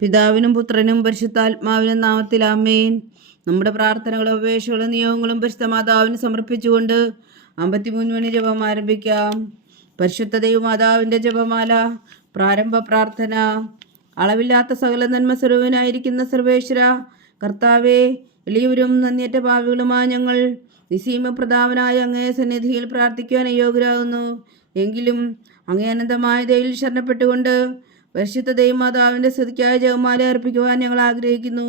പിതാവിനും പുത്രനും പരിശുദ്ധാത്മാവിനും നാമത്തിൽ ആമേൻ. നമ്മുടെ പ്രാർത്ഥനകളും അപേക്ഷകളും നിയോഗങ്ങളും പരിശുദ്ധ മാതാവിന് സമർപ്പിച്ചുകൊണ്ട് 53 മണി ജപം ആരംഭിക്കാം. പരിശുദ്ധ ദൈവമാതാവിൻ്റെ ജപമാല. പ്രാരംഭ പ്രാർത്ഥന. അളവില്ലാത്ത സകല നന്മ സ്വരൂപനായിരിക്കുന്ന സർവേശ്വര കർത്താവേ, എളിയവരും നന്ദിയറ്റ പാപികളുമായ ഞങ്ങൾ നിസീമ പ്രതാപനായ അങ്ങേ സന്നിധിയിൽ പ്രാർത്ഥിക്കുവാൻ അയോഗ്യരാകുന്നു. എങ്കിലും അങ്ങേ അനന്തമായ ദയയിൽ ശരണപ്പെട്ടുകൊണ്ട് പരിശുദ്ധ ദൈവമാതാവിൻ്റെ സ്തുതിക്കായ ജപമാല അർപ്പിക്കുവാൻ ഞങ്ങൾ ആഗ്രഹിക്കുന്നു.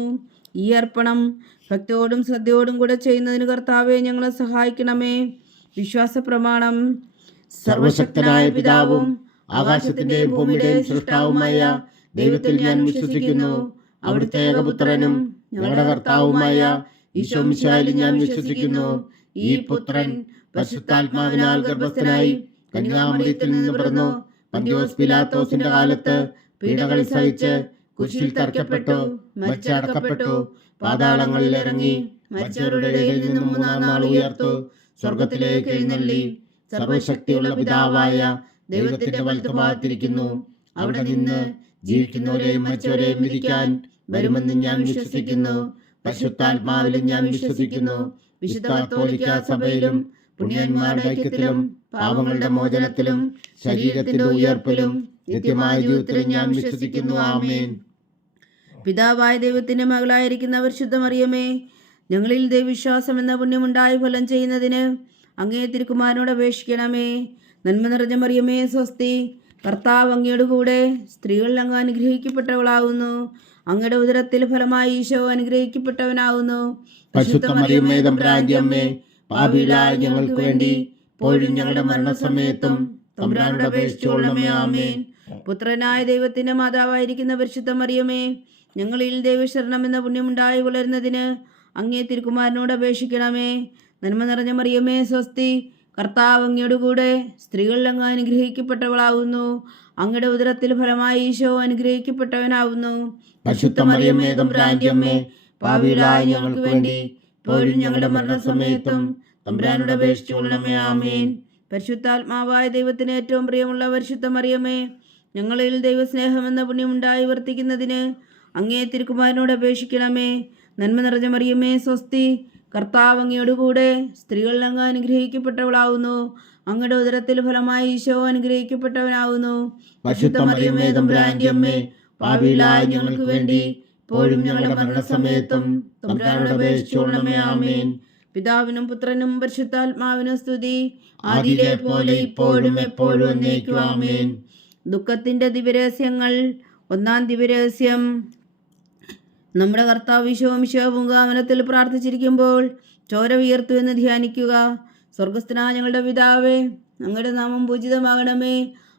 ഈ അർപ്പണം ഭക്തിയോടും ശ്രദ്ധയോടും കൂടെ ചെയ്യുന്നതിന് കർത്താവെ ഞങ്ങളെ സഹായിക്കണമേ. വിശ്വാസ പ്രമാണം. സർവശക്തനായ പിതാവും ആകാശത്തിന്റെയും ഭൂമിയുടെയും സൃഷ്ടാവുമായ ദൈവത്തിൽ ഞാൻ വിശ്വസിക്കുന്നു. അവിടുത്തെ ഏകപുത്രനും ഞങ്ങളുടെ കർത്താവുമായ ഈശോ മിശിഹായിൽ ഞാൻ വിശ്വസിക്കുന്നു. ഈ പുത്രൻ പരിശുദ്ധാത്മാവിനാൽ ഗർഭസ്ഥനായി കന്യാമറിയത്തിൽ നിന്ന് പിറന്നു, പന്തിയോസ് പിലാത്തോസിന്റെ കാലത്ത് പീഡകൾ സഹിച്ച് കുരിശിൽ തറയ്ക്കപ്പെട്ടു, മരിച്ചടക്കപ്പെട്ടു, പാതാളങ്ങളിൽ ഇറങ്ങി, മരിച്ചവരുടെ ഇടയിൽ നിന്ന് 3-ാം നാൾ ഉയർത്തു, സ്വർഗത്തിലേക്ക് എഴുന്നള്ളി, സർവശക്തിയുള്ള പിതാവായ ദൈവത്തിന്റെ വലത്തുഭാഗത്തിരിക്കുന്നു. അവിടെ നിന്ന് ജീവിക്കുന്നവരെയും മരിച്ചവരെയും വിധിക്കാൻ വരുമെന്ന് ഞാൻ വിശ്വസിക്കുന്നു. പരിശുദ്ധാത്മാവിലും ഞാൻ വിശ്വസിക്കുന്നു. വിശുദ്ധ കത്തോലിക്കാ സഭയിലും പുണ്യന്മാരുടെ ഐക്യത്തിലും പാപങ്ങളുടെ മോചനത്തിലും ശരീരത്തിന്റെ ഉയർപ്പിലും നിത്യമായ ജീവിതത്തിലും ഞാൻ വിശ്വസിക്കുന്നു. ആമേൻ. പിതാവായ ദൈവത്തിന്റെ മകളായിരിക്കുന്ന പരിശുദ്ധ മറിയമേ, ഞങ്ങളിൽ ദൈവവിശ്വാസം എന്ന പുണ്യമുണ്ടായി ഫലം ചെയ്യുന്നതിന് അങ്ങേ തിരുക്കുമാരനോട് അപേക്ഷിക്കണമേ. നന്മ നിറഞ്ഞ മറിയമേ സ്വസ്തി, കർത്താവ് അങ്ങയുടെ കൂടെ സ്ത്രീകൾ അങ്ങ് അനുഗ്രഹിക്കപ്പെട്ടവളാകുന്നു. അങ്ങയുടെ ഉദരത്തിൽ ഫലമായി ഈശോ അനുഗ്രഹിക്കപ്പെട്ടവനാകുന്നു. പരിശുദ്ധ മറിയമേ തമ്പുരാന്റെ അമ്മേ, പാപികളായ ഞങ്ങൾക്ക് വേണ്ടി ഇപ്പോഴും ഞങ്ങളുടെ മരണസമയത്തും തമ്പുരാനോട് അപേക്ഷിച്ചുകൊള്ളണമേ. ആമേൻ. പുത്രനായ ദൈവത്തിന്റെ മാതാവായിരിക്കുന്ന പരിശുദ്ധ മറിയമേ, ഞങ്ങളിൽ ദൈവശരണം എന്ന പുണ്യമുണ്ടായി വളരുന്നതിന് അങ്ങേ തിരുക്കുമാരനോട് അപേക്ഷിക്കണമേ. നന്മ നിറഞ്ഞ മറിയമേ സ്വസ്തി, കർത്താവ് അങ്ങയുടെ കൂടെ സ്ത്രീകൾ അങ്ങ് അനുഗ്രഹിക്കപ്പെട്ടവളാകുന്നു. അങ്ങയുടെ ഉദരത്തിൽ ഫലമായി ഈശോ അനുഗ്രഹിക്കപ്പെട്ടവനാകുന്നു. പരിശുദ്ധ മറിയമേ തമ്പുരാന്റെ അമ്മേ, പാപികളായ ഞങ്ങൾക്ക് വേണ്ടി ഇപ്പോഴും ഞങ്ങളുടെ മരണസമയത്തും തമ്പുരാനോട് അപേക്ഷിച്ചുകൊള്ളണമേ. ആമേൻ. പരിശുദ്ധാത്മാവായ ദൈവത്തിന് ഏറ്റവും പ്രിയമുള്ള പരിശുദ്ധ മറിയമേ, ഞങ്ങളിൽ ദൈവസ്നേഹം എന്ന പുണ്യമുണ്ടായി വർത്തിക്കുന്നതിന് അങ്ങേ തിരുക്കുമാരനോട് അപേക്ഷിക്കണമേ. നന്മ നിറഞ്ഞ മറിയമേ സ്വസ്തി, കർത്താവ് അങ്ങയുടെ കൂടെ സ്ത്രീകൾ അങ്ങ് അനുഗ്രഹിക്കപ്പെട്ടവളാകുന്നു. അങ്ങയുടെ ഉദരത്തിൽ ഫലമായി ഈശോ അനുഗ്രഹിക്കപ്പെട്ടവനാകുന്നു. പരിശുദ്ധ മറിയമേ തമ്പുരാന്റെ അമ്മേ, പാപികളായ ഞങ്ങൾക്ക് വേണ്ടി ഇപ്പോഴും ഞങ്ങളുടെ മരണസമയത്തും തമ്പുരാനോട് അപേക്ഷിച്ചുകൊള്ളണമേ. ആമേൻ. പിതാവിനും പുത്രനും പരിശുദ്ധാത്മാവിനും സ്തുതി, ആദിയിലെ പോലെ ഇപ്പോഴും എപ്പോഴും എന്നേക്കും. ആമേൻ. ദുഃഖത്തിന്റെ ദിവ്യരഹസ്യങ്ങൾ. 1-ാം ദിവ്യരഹസ്യം. നമ്മുടെ കർത്താവ് ഈശോ മിശിഹായിൽ പ്രാർത്ഥിച്ചിരിക്കുമ്പോൾ ചോര വിയർത്തു എന്ന് ധ്യാനിക്കുക. സ്വർഗസ്ഥനായ ഞങ്ങളുടെ പിതാവേ, അങ്ങയുടെ നാമം പൂജിതമാകണമേ.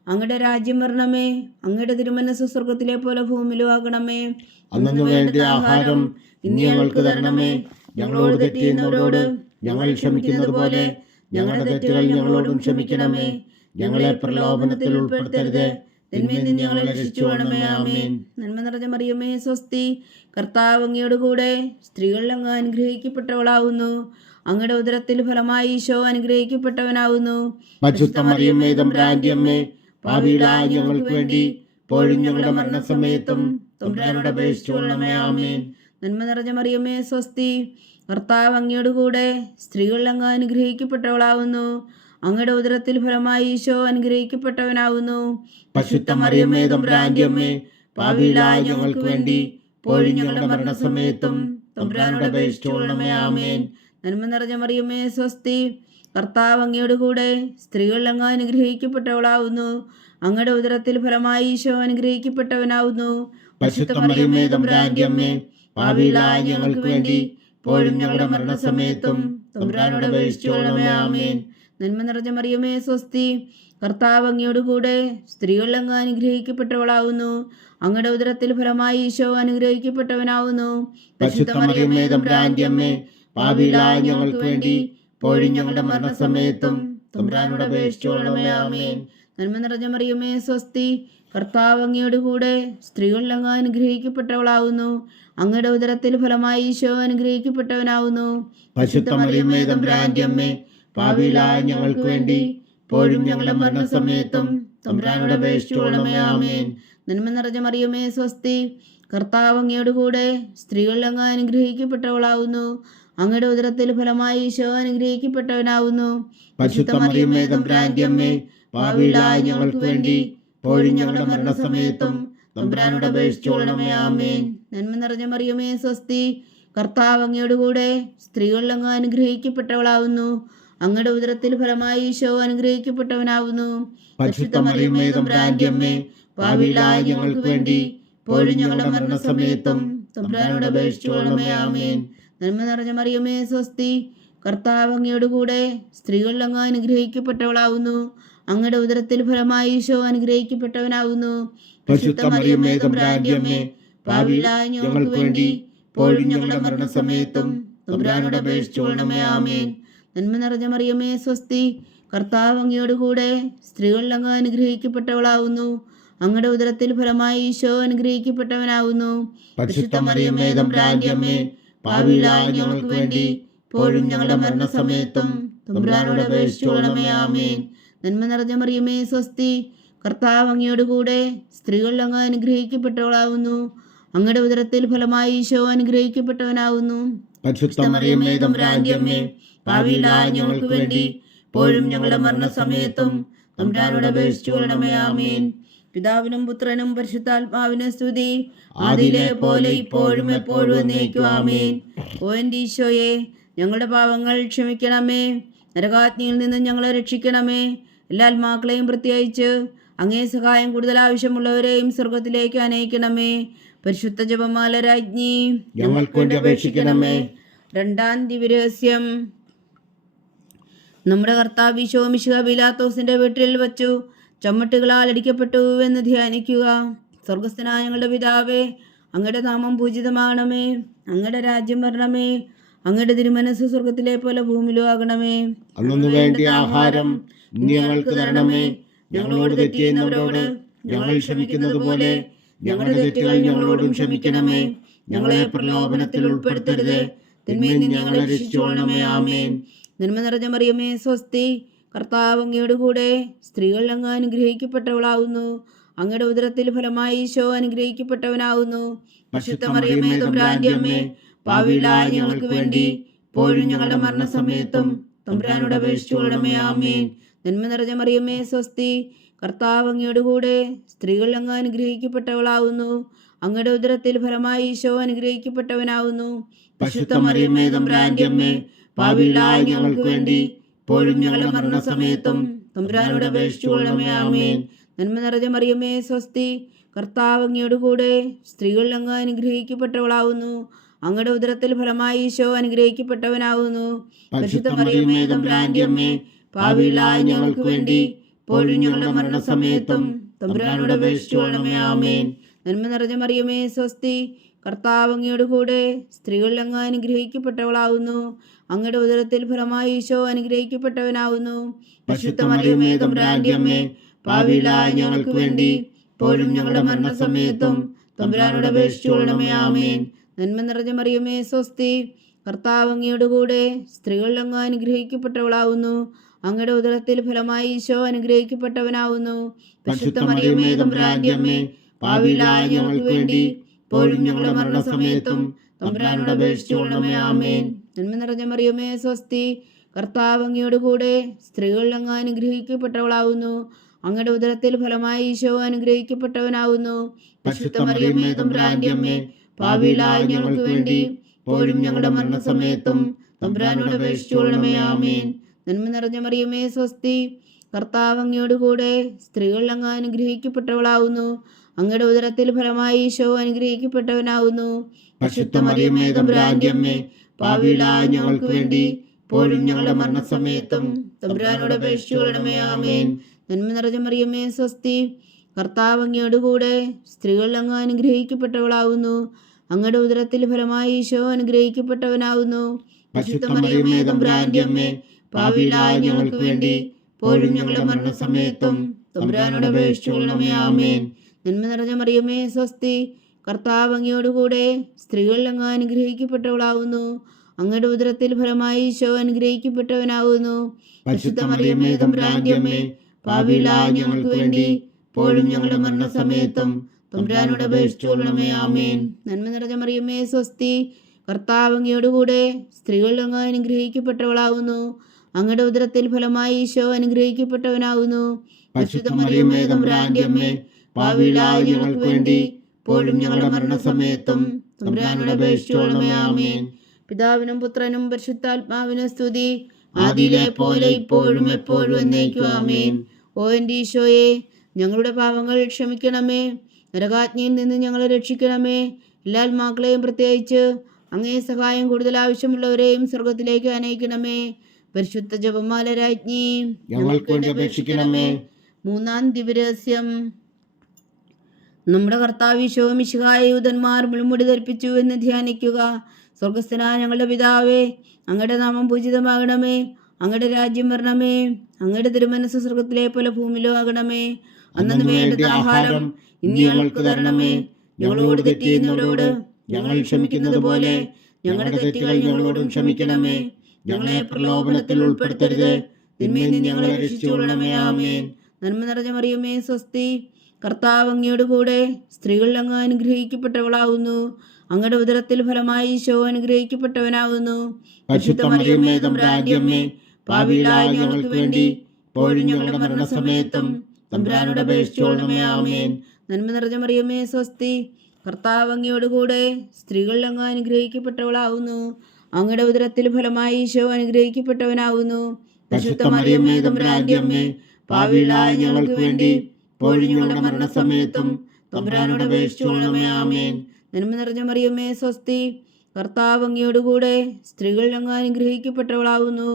അങ്ങയുടെ രാജ്യം വരണമേ. അങ്ങയുടെ തിരുമനസ്സ് സ്വർഗത്തിലെ പോലെ ഭൂമിയിലും ആകണമേ. അന്നു വേണ്ട ആഹാരം ഇന്ന് ഞങ്ങൾക്ക് തരണമേ. ഞങ്ങളോട് തെറ്റ് ചെയ്യുന്നവരോട് ഞങ്ങൾ ക്ഷമിക്കുന്നത് പോലെ ഞങ്ങളുടെ തെറ്റുകൾ ഞങ്ങളോടും ക്ഷമിക്കണമേ. ഞങ്ങളെ പ്രലോഭനത്തിൽ ഉൾപ്പെടുത്തരുത്, തിന്മയിൽ നിന്ന് ഞങ്ങളെ രക്ഷിച്ചുകൊള്ളണമേ. ആമേൻ. നന്മ നിറഞ്ഞ മറിയമേ സ്വസ്തി, കർത്താവ് അങ്ങയുടെ കൂടെ സ്ത്രീകൾ അങ്ങ് അനുഗ്രഹിക്കപ്പെട്ടവളാകുന്നു. അങ്ങയുടെ ഉദരത്തിൽ ഫലമായി ഈശോ അനുഗ്രഹിക്കപ്പെട്ടവനാകുന്നു. പരിശുദ്ധ മറിയമേ തമ്പുരാന്റെ അമ്മേ, പാപികളായ ഞങ്ങൾക്ക് വേണ്ടി ഇപ്പോഴും ഞങ്ങളുടെ മരണസമയത്തും തമ്പുരാനോട് അപേക്ഷിച്ചുകൊള്ളണമേ. ആമേൻ. നന്മ നിറഞ്ഞ മറിയമേ സ്വസ്തി, കർത്താവ് അങ്ങയുടെ കൂടെ സ്ത്രീകൾ അങ്ങ് അനുഗ്രഹിക്കപ്പെട്ടവളാകുന്നു. അങ്ങയുടെ ഉദരത്തിൽ ഫലമായി ഈശോ അനുഗ്രഹിക്കപ്പെട്ടവനാകുന്നു. പരിശുദ്ധ മറിയമേ തമ്പുരാന്റെ അമ്മേ, പാപികളായ ഞങ്ങൾക്ക് വേണ്ടി ഇപ്പോഴും ഞങ്ങളുടെ മരണസമയത്തും തമ്പുരാനോട് അപേക്ഷിച്ചുകൊള്ളണമേ. ആമേൻ. നന്മ നിറഞ്ഞ മറിയമേ സ്വസ്തി, കർത്താവ് അങ്ങയുടെ കൂടെ സ്ത്രീകൾ അങ്ങ് അനുഗ്രഹിക്കപ്പെട്ടവളാകുന്നു. അങ്ങയുടെ ഉദരത്തിൽ ഫലമായി ഈശോ അനുഗ്രഹിക്കപ്പെട്ടവനാകുന്നു. പരിശുദ്ധ മറിയമേ തമ്പുരാന്റെ അമ്മേ, പാപികളായ ഞങ്ങൾക്ക് വേണ്ടി ഇപ്പോഴും ഞങ്ങളുടെ മരണസമയത്തും തമ്പുരാനോട് അപേക്ഷിച്ചുകൊള്ളണമേ. ആമേൻ. നന്മ നിറഞ്ഞ മറിയമേ സ്വസ്തി, കർത്താവ് അങ്ങയുടെ കൂടെ സ്ത്രീകൾ അങ്ങ് അനുഗ്രഹിക്കപ്പെട്ടവളാകുന്നു. അങ്ങയുടെ ഉദരത്തിൽ ഫലമായി ഈശോ അനുഗ്രഹിക്കപ്പെട്ടവനാകുന്നു. പരിശുദ്ധ മറിയമേ തമ്പുരാന്റെ അമ്മേ, പാപികളായ ഞങ്ങൾക്ക് വേണ്ടി ഇപ്പോഴും ഞങ്ങളുടെ മരണസമയത്തും തമ്പുരാനോട് അപേക്ഷിച്ചുകൊള്ളണമേ. ആമേൻ. നന്മ നിറഞ്ഞ മറിയമേ സ്വസ്തി, കർത്താവ് അങ്ങയുടെ കൂടെ സ്ത്രീകൾ അങ്ങ് അനുഗ്രഹിക്കപ്പെട്ടവളാകുന്നു. അങ്ങയുടെ ഉദരത്തിൽ ഫലമായി ഈശോ അനുഗ്രഹിക്കപ്പെട്ടവനാകുന്നു. പരിശുദ്ധ മറിയമേ തമ്പുരാന്റെ അമ്മേ, പാപികളായ ഞങ്ങൾക്ക് വേണ്ടി ഇപ്പോഴും ഞങ്ങളുടെ മരണസമയത്തും തമ്പുരാനോട് അപേക്ഷിച്ചുകൊള്ളണമേ. ആമേൻ. നന്മ നിറഞ്ഞ മറിയമേ സ്വസ്തി, കർത്താവ് അങ്ങയോട് കൂടെ സ്ത്രീകളിൽ അങ്ങ് അനുഗ്രഹിക്കപ്പെട്ടവളാവുന്നു. അങ്ങയുടെ ഉദരത്തിൽ ഫലമായി ഈശോ അനുഗ്രഹിക്കപ്പെട്ടവനാവുന്നു. പരിശുദ്ധ മറിയമേ തമ്പുരാന്റെ അമ്മേ, പാപികളായ ഞങ്ങൾക്ക് വേണ്ടി ഇപ്പോഴും ഞങ്ങളുടെ മരണസമയത്തും തമ്പുരാനോട് അപേക്ഷിച്ചുകൊള്ളണമേ. ആമേൻ. നന്മ നിറഞ്ഞ മറിയമേ സ്വസ്തി, കർത്താവ് അങ്ങയോട് കൂടെ സ്ത്രീകളിൽ അങ്ങ് അനുഗ്രഹിക്കപ്പെട്ടവളാവുന്നു. അങ്ങയുടെ ഉദരത്തിൽ ഫലമായി ഈശോ അനുഗ്രഹിക്കപ്പെട്ടവനാവുന്നു. പരിശുദ്ധ മറിയമേ തമ്പുരാന്റെ അമ്മേ, പാപികളായ ഞങ്ങൾക്ക് വേണ്ടി ഇപ്പോഴും ഞങ്ങളുടെ മരണസമയത്തും തമ്പുരാനോട് അപേക്ഷിച്ചുകൊള്ളണമേ. ആമേൻ. നന്മ നിറഞ്ഞ മറിയമേ സ്വസ്തി, കർത്താവ് അങ്ങയോട് കൂടെ സ്ത്രീകളിൽ അങ്ങ് അനുഗ്രഹിക്കപ്പെട്ടവളാവുന്നു. അങ്ങയുടെ ഉദരത്തിൽ ഫലമായി ഈശോ അനുഗ്രഹിക്കപ്പെട്ടവനാവുന്നു. പരിശുദ്ധ മറിയമേ തമ്പുരാന്റെ അമ്മേ, പാപികളായ ഞങ്ങൾക്ക് വേണ്ടി ഇപ്പോഴും ഞങ്ങളുടെ മരണസമയത്തും തമ്പുരാനോട് അപേക്ഷിച്ചുകൊള്ളണമേ. ആമേൻ. നന്മ നിറഞ്ഞ മറിയമേ സ്വസ്തി, കർത്താവ് അങ്ങയോട് കൂടെ സ്ത്രീകളിൽ അങ്ങ് അനുഗ്രഹിക്കപ്പെട്ടവളാവുന്നു. അങ്ങയുടെ ഉദരത്തിൽ ഫലമായി ഈശോ അനുഗ്രഹിക്കപ്പെട്ടവനാവുന്നു. പരിശുദ്ധ മറിയമേ തമ്പുരാന്റെ അമ്മേ, പാപികളായ ഞങ്ങൾക്ക് വേണ്ടി ഇപ്പോഴും ഞങ്ങളുടെ മരണസമയത്തും തമ്പുരാനോട് അപേക്ഷിച്ചുകൊള്ളണമേ. ആമേൻ. നന്മ നിറഞ്ഞ മറിയമേ സ്വസ്തി, കർത്താവ് അങ്ങയോട് കൂടെ സ്ത്രീകളിൽ അങ്ങ് അനുഗ്രഹിക്കപ്പെട്ടവളാവുന്നു. അങ്ങയുടെ ഉദരത്തിൽ ഫലമായി ഈശോ അനുഗ്രഹിക്കപ്പെട്ടവനാവുന്നു. പരിശുദ്ധ മറിയമേ തമ്പുരാന്റെ അമ്മേ, പാപികളായ ഞങ്ങൾക്ക് വേണ്ടി ഇപ്പോഴും ഞങ്ങളുടെ മരണസമയത്തും തമ്പുരാനോട് അപേക്ഷിച്ചുകൊള്ളണമേ. ആമേൻ. പിതാവിനും പുത്രനും പരിശുദ്ധാത്മാവിനും സ്തുതി, ആദിയിലെ പോലെ ഇപ്പോഴും എപ്പോഴും എന്നേക്കും. ആമേൻ. ഓ എൻ്റെ ഈശോയെ, ഞങ്ങളുടെ പാവങ്ങൾ ക്ഷമിക്കണമേ. നരകാഗ്നിയിൽ നിന്ന് ഞങ്ങളെ രക്ഷിക്കണമേ. എല്ലാ ആത്മാക്കളെയും പ്രത്യേകിച്ച് അങ്ങേ സഹായം കൂടുതൽ ആവശ്യമുള്ളവരെയും സ്വർഗത്തിലേക്ക് അനയിക്കണമേ. പരിശുദ്ധ ജപമാല രാജ്ഞി, ഞങ്ങൾക്ക് വേണ്ടി അപേക്ഷിക്കണമേ. രണ്ടാം ദിവ്യരഹസ്യം. നമ്മുടെ കർത്താവ് ഈശോ മിശിഹാ പീലാത്തോസിന്റെ വീട്ടിൽ വച്ചു ചമ്മട്ടുകളാൽ അടിക്കപ്പെട്ടു എന്ന് ധ്യാനിക്കുക. സ്വർഗസ്ഥനായ ഞങ്ങളുടെ പിതാവേ, അങ്ങയുടെ നാമം പൂജിതമാകണമേ. അങ്ങയുടെ രാജ്യം വരണമേ. അങ്ങയുടെ തിരുമനസ് സ്വർഗത്തിലെ പോലെ ഭൂമിയിലും ആകണമേ. അന്നു വേണ്ടിയ ആഹാരം ഇനി ഞങ്ങൾക്ക് തരണമേ. ഞങ്ങളോട് തെറ്റ് ചെയ്യുന്നവരോട് ഞങ്ങൾ ക്ഷമിക്കുന്നത് പോലെ ഞങ്ങളുടെ തെറ്റുകൾ ഞങ്ങളോടും ക്ഷമിക്കണമേ. ഞങ്ങളെ പ്രലോഭനത്തിൽ ഉൾപ്പെടുത്തരുത്, തിന്മയിൽ നിന്ന് ഞങ്ങളെ രക്ഷിച്ചുകൊള്ളണമേ. ആമേൻ. നന്മ നിറഞ്ഞ മറിയമേ സ്വസ്തി, കർത്താവ് അങ്ങയോട് കൂടെ സ്ത്രീകൾ അങ്ങ് അനുഗ്രഹിക്കപ്പെട്ടവളാവുന്നു. അങ്ങയുടെ ഉദരത്തിൽ ഫലമായി ഈശോ അനുഗ്രഹിക്കപ്പെട്ടവനാവുന്നു. പരിശുദ്ധ മറിയമേ തമ്പുരാന്റെ അമ്മേ, പാപികളായ ഞങ്ങൾക്ക് വേണ്ടി ഇപ്പോഴും ഞങ്ങളുടെ മരണസമയത്തും തമ്പുരാനോട് അപേക്ഷിച്ചുകൊള്ളണമേ. ആമേൻ. നന്മ നിറഞ്ഞ മറിയമേ സ്വസ്തി, കർത്താവ് അങ്ങയോട് കൂടെ സ്ത്രീകൾ അങ്ങ് അനുഗ്രഹിക്കപ്പെട്ടവളാവുന്നു. അങ്ങയുടെ ഉദരത്തിൽ ഫലമായി ഈശോ അനുഗ്രഹിക്കപ്പെട്ടവനാവുന്നു. പരിശുദ്ധ മറിയമേ തമ്പുരാന്റെ അമ്മേ, പാപികളായ ഞങ്ങൾക്ക് വേണ്ടി ഇപ്പോഴും ഞങ്ങളുടെ മരണസമയത്തും തമ്പുരാനോട് അപേക്ഷിച്ചുകൊള്ളണമേ. ആമേൻ. നന്മ നിറഞ്ഞ മറിയമേ സ്വസ്തി, കർത്താവ് അങ്ങയോട് കൂടെ സ്ത്രീകൾ അങ്ങ് അനുഗ്രഹിക്കപ്പെട്ടവളാവുന്നു. അങ്ങയുടെ ഉദരത്തിൽ ഫലമായി ഈശോ അനുഗ്രഹിക്കപ്പെട്ടവനാവുന്നു. പരിശുദ്ധ മറിയമേ തമ്പുരാന്റെ അമ്മേ, പാപികളായ ഞങ്ങൾക്ക് വേണ്ടി ഇപ്പോഴും ഞങ്ങളുടെ മരണസമയത്തും തമ്പുരാനോട് അപേക്ഷിച്ചുകൊള്ളണമേ. ആമേൻ. നന്മ നിറഞ്ഞ മറിയമേ സ്വസ്തി, കർത്താവ് അങ്ങയോട് കൂടെ സ്ത്രീകൾ അങ്ങ് അനുഗ്രഹിക്കപ്പെട്ടവളാവുന്നു. അങ്ങയുടെ ഉദരത്തിൽ ഫലമായി ഈശോ അനുഗ്രഹിക്കപ്പെട്ടവനാവുന്നു. പരിശുദ്ധ മറിയമേ തമ്പുരാന്റെ അമ്മേ, പാപികളായ ഞങ്ങൾക്ക് വേണ്ടി ഇപ്പോഴും ഞങ്ങളുടെ മരണസമയത്തും തമ്പുരാനോട് അപേക്ഷിച്ചുകൊള്ളണമേ. ആമേൻ. നന്മ നിറഞ്ഞ മറിയമേ സ്വസ്തി, കർത്താവ് അങ്ങയോട് കൂടെ സ്ത്രീകൾ അങ്ങ് അനുഗ്രഹിക്കപ്പെട്ടവളാവുന്നു. അങ്ങയുടെ ഉദരത്തിൽ ഫലമായി ഈശോ അനുഗ്രഹിക്കപ്പെട്ടവനാവുന്നു. പരിശുദ്ധ മറിയമേ തമ്പുരാന്റെ അമ്മേ, പാപികളായ ഞങ്ങൾക്ക് വേണ്ടി ഇപ്പോഴും ഞങ്ങളുടെ മരണസമയത്തും തമ്പുരാനോട് അപേക്ഷിച്ചുകൊള്ളണമേ. ആമേൻ. നന്മ നിറഞ്ഞ മറിയമേ സ്വസ്തി, കർത്താവ് അങ്ങയോട് കൂടെ സ്ത്രീകൾ അങ്ങ് അനുഗ്രഹിക്കപ്പെട്ടവളാവുന്നു. അങ്ങയുടെ ഉദരത്തിൽ ഫലമായി ഈശോ അനുഗ്രഹിക്കപ്പെട്ടവനാവുന്നു. പരിശുദ്ധ മറിയമേ തമ്പുരാന്റെ അമ്മേ, പാപികളായ ഞങ്ങൾക്ക് വേണ്ടി ഇപ്പോഴും ഞങ്ങളുടെ മരണസമയത്തും തമ്പുരാനോട് അപേക്ഷിച്ചുകൊള്ളണമേ. ആമേൻ. നന്മ നിറഞ്ഞ മറിയമേ സ്വസ്തി, കർത്താവ് അങ്ങയോട് കൂടെ സ്ത്രീകൾ അങ്ങ് അനുഗ്രഹിക്കപ്പെട്ടവളാവുന്നു. അങ്ങയുടെ ഉദരത്തിൽ ഫലമായി ഈശോ അനുഗ്രഹിക്കപ്പെട്ടവനാവുന്നു. പരിശുദ്ധ മറിയമേ തമ്പുരാന്റെ അമ്മേ, പാപികളായ ഞങ്ങൾക്ക് വേണ്ടി ഇപ്പോഴും ഞങ്ങളുടെ മരണസമയത്തും തമ്പുരാനോട് അപേക്ഷിച്ചുകൊള്ളണമേ. ആമേൻ. നന്മ നിറഞ്ഞ മറിയമേ സ്വസ്തി, കർത്താവ് അങ്ങയോട് കൂടെ സ്ത്രീകൾ അങ്ങ് അനുഗ്രഹിക്കപ്പെട്ടവളാവുന്നു. അങ്ങയുടെ ഉദരത്തിൽ ഫലമായി ഈശോ അനുഗ്രഹിക്കപ്പെട്ടവനാവുന്നു. പരിശുദ്ധ മറിയമേ തമ്പുരാന്റെ അമ്മേ, പാപികളായ ഞങ്ങൾക്ക് വേണ്ടി ഇപ്പോഴും ഞങ്ങളുടെ മരണസമയത്തും തമ്പുരാനോട് അപേക്ഷിച്ചുകൊള്ളണമേ. ആമേൻ. നന്മ നിറഞ്ഞ മറിയമേ സ്വസ്തി, കർത്താവ് അങ്ങയോട് കൂടെ സ്ത്രീകൾ അങ്ങ് അനുഗ്രഹിക്കപ്പെട്ടവളാവുന്നു. അങ്ങയുടെ ഉദരത്തിൽ ഫലമായി ഈശോ അനുഗ്രഹിക്കപ്പെട്ടവനാവുന്നു. പരിശുദ്ധ മറിയമേ തമ്പുരാന്റെ അമ്മേ, പാപികളായ ഞങ്ങൾക്ക് വേണ്ടി ഇപ്പോഴും ഞങ്ങളുടെ മരണസമയത്തും തമ്പുരാനോട് അപേക്ഷിച്ചുകൊള്ളണമേ. ആമേൻ. നന്മ നിറഞ്ഞ മറിയമേ സ്വസ്തി, കർത്താവ് അങ്ങയോടുകൂടെ സ്ത്രീകൾ അങ്ങ് അനുഗ്രഹിക്കപ്പെട്ടവളാകുന്നു. അങ്ങയുടെ ഉദരത്തിൽ ഫലമായി ഈശോ അനുഗ്രഹിക്കപ്പെട്ടവനാകുന്നു. പരിശുദ്ധ മറിയമേ തമ്പുരാന്റെ അമ്മേ, പാപികളായ ഞങ്ങൾക്ക് വേണ്ടി ഇപ്പോഴും ഞങ്ങളുടെ മരണസമയത്തും തമ്പുരാനോട് അപേക്ഷിച്ചുകൊള്ളണമേ. ആമേൻ. പിതാവിനും പുത്രനും പരിശുദ്ധാത്മാവിനും സ്തുതി, ആദിയിലെ പോലെ ഇപ്പോഴും എപ്പോഴും എന്നേക്കും. ആമേൻ. ഓ എൻ്റെ ഈശോയെ, ഞങ്ങളുടെ പാപങ്ങൾ ക്ഷമിക്കണമേ. നരകാജ്ഞയിൽ നിന്ന് ഞങ്ങളെ രക്ഷിക്കണമേ. എല്ലാ ആത്മാക്കളെയും, പ്രത്യേകിച്ച് അങ്ങേ സഹായം കൂടുതൽ ആവശ്യമുള്ളവരെയും സ്വർഗത്തിലേക്ക് അനയിക്കണമേ. പരിശുദ്ധ ജപമാല രാജ്ഞി, ഞങ്ങൾക്ക് വേണ്ടി അപേക്ഷിക്കണമേ. മൂന്നാം ദിവ്യരഹസ്യം. നമ്മുടെ കർത്താവ് ഈശോ മിശിഹായ യൂതന്മാർ മുൾമുടി ധരിപ്പിച്ചു എന്ന് ധ്യാനിക്കുക. സ്വർഗസ്ഥനായ ഞങ്ങളുടെ പിതാവേ, അങ്ങയുടെ നാമം പൂജിതമാകണമേ. അങ്ങയുടെ രാജ്യം വരണമേ. അങ്ങയുടെ തിരുമനസ്സ് സ്വർഗത്തിലെ പോലെ ഭൂമിയിലും ആകണമേ. അന്നു വേണ്ട ആഹാരം ഇന്ന് ഞങ്ങൾക്ക് തരണമേ. ഞങ്ങളോട് തെറ്റ് ചെയ്യുന്നവരോട് ഞങ്ങൾ ക്ഷമിക്കുന്നത് പോലെ ഞങ്ങളുടെ തെറ്റുകൾ ഞങ്ങളോടും ക്ഷമിക്കണമേ. ഞങ്ങളെ പ്രലോഭനത്തിൽ ഉൾപ്പെടുത്തരുത്, തിന്മയിൽ നിന്ന് ഞങ്ങളെ രക്ഷിച്ചുകൊള്ളണമേ. ആമേൻ. നന്മ നിറഞ്ഞ മറിയമേ സ്വസ്തി, കർത്താവ് അങ്ങയോട് കൂടെ സ്ത്രീകൾ അങ്ങ് അനുഗ്രഹിക്കപ്പെട്ടവളാകുന്നു. അങ്ങയുടെ ഉദരത്തിൽ ഫലമായി ഈശോ അനുഗ്രഹിക്കപ്പെട്ടവനാകുന്നു. പരിശുദ്ധ മറിയമേ തമ്പുരാന്റെ അമ്മേ, പാപികളായ ഞങ്ങൾക്ക് വേണ്ടി ഇപ്പോഴും ഞങ്ങളുടെ മരണസമയത്തും തമ്പുരാനോട് അപേക്ഷിച്ചുകൊള്ളണമേ. ആമേൻ. നന്മ നിറഞ്ഞ മറിയമേ സ്വസ്തി, കർത്താവ് അങ്ങയോട് കൂടെ സ്ത്രീകൾ അങ്ങ് അനുഗ്രഹിക്കപ്പെട്ടവളാകുന്നു. അങ്ങയുടെ ഉദരത്തിൽ ഫലമായി ഈശോ അനുഗ്രഹിക്കപ്പെട്ടവനാകുന്നു. പരിശുദ്ധ മറിയമേ തമ്പുരാന്റെ അമ്മേ, പാപികളായ ഞങ്ങൾക്ക് വേണ്ടി ഇപ്പോഴും ഞങ്ങളുടെ മരണസമയത്തും തമ്പുരാനോട് അപേക്ഷിച്ചുകൊള്ളണമേ. ആമേൻ. നന്മ നിറഞ്ഞ മറിയമേ സ്വസ്തി, കർത്താവ് അങ്ങയോട് കൂടെ സ്ത്രീകൾ അങ്ങ് അനുഗ്രഹിക്കപ്പെട്ടവളാകുന്നു.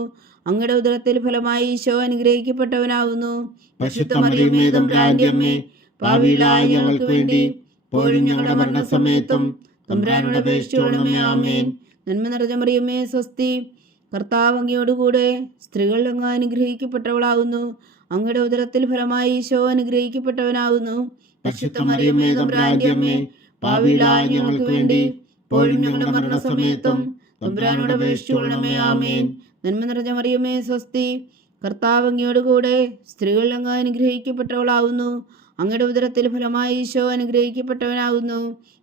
അങ്ങയുടെ ഉദരത്തിൽ ഫലമായി ഈശോ അനുഗ്രഹിക്കപ്പെട്ടവനാകുന്നു. പരിശുദ്ധ മറിയമേ തമ്പുരാന്റെ അമ്മേ, പാപികളായ ഞങ്ങൾക്ക് വേണ്ടി ഇപ്പോഴും ഞങ്ങളുടെ മരണസമയത്തും തമ്പുരാനോട് അപേക്ഷിച്ചുകൊള്ളണമേ. ആമേൻ. നന്മ നിറഞ്ഞ മറിയമേ സ്വസ്തി, കർത്താവ് അങ്ങയോട് കൂടെ സ്ത്രീകൾ അങ്ങ് അനുഗ്രഹിക്കപ്പെട്ടവളാകുന്നു. അങ്ങയുടെ ഉദരത്തിൽ ഫലമായി ഈശോ അനുഗ്രഹിക്കപ്പെട്ടവനാകുന്നു. പരിശുദ്ധ മറിയമേ തമ്പുരാന്റെ അമ്മേ, പാപികളായ ഞങ്ങൾക്ക് വേണ്ടി ഇപ്പോഴും ഞങ്ങളുടെ മരണസമയത്തും തമ്പുരാനോട് അപേക്ഷിച്ചുകൊള്ളണമേ. ആമേൻ. നന്മ നിറഞ്ഞ മറിയമേ സ്വസ്തി, കർത്താവ് അങ്ങയോട് കൂടെ സ്ത്രീകൾ അങ്ങ് അനുഗ്രഹിക്കപ്പെട്ടവളാകുന്നു. അങ്ങയുടെ ഉദരത്തിൽ ഫലമായി ഈശോ അനുഗ്രഹിക്കപ്പെട്ടവനാകുന്നു.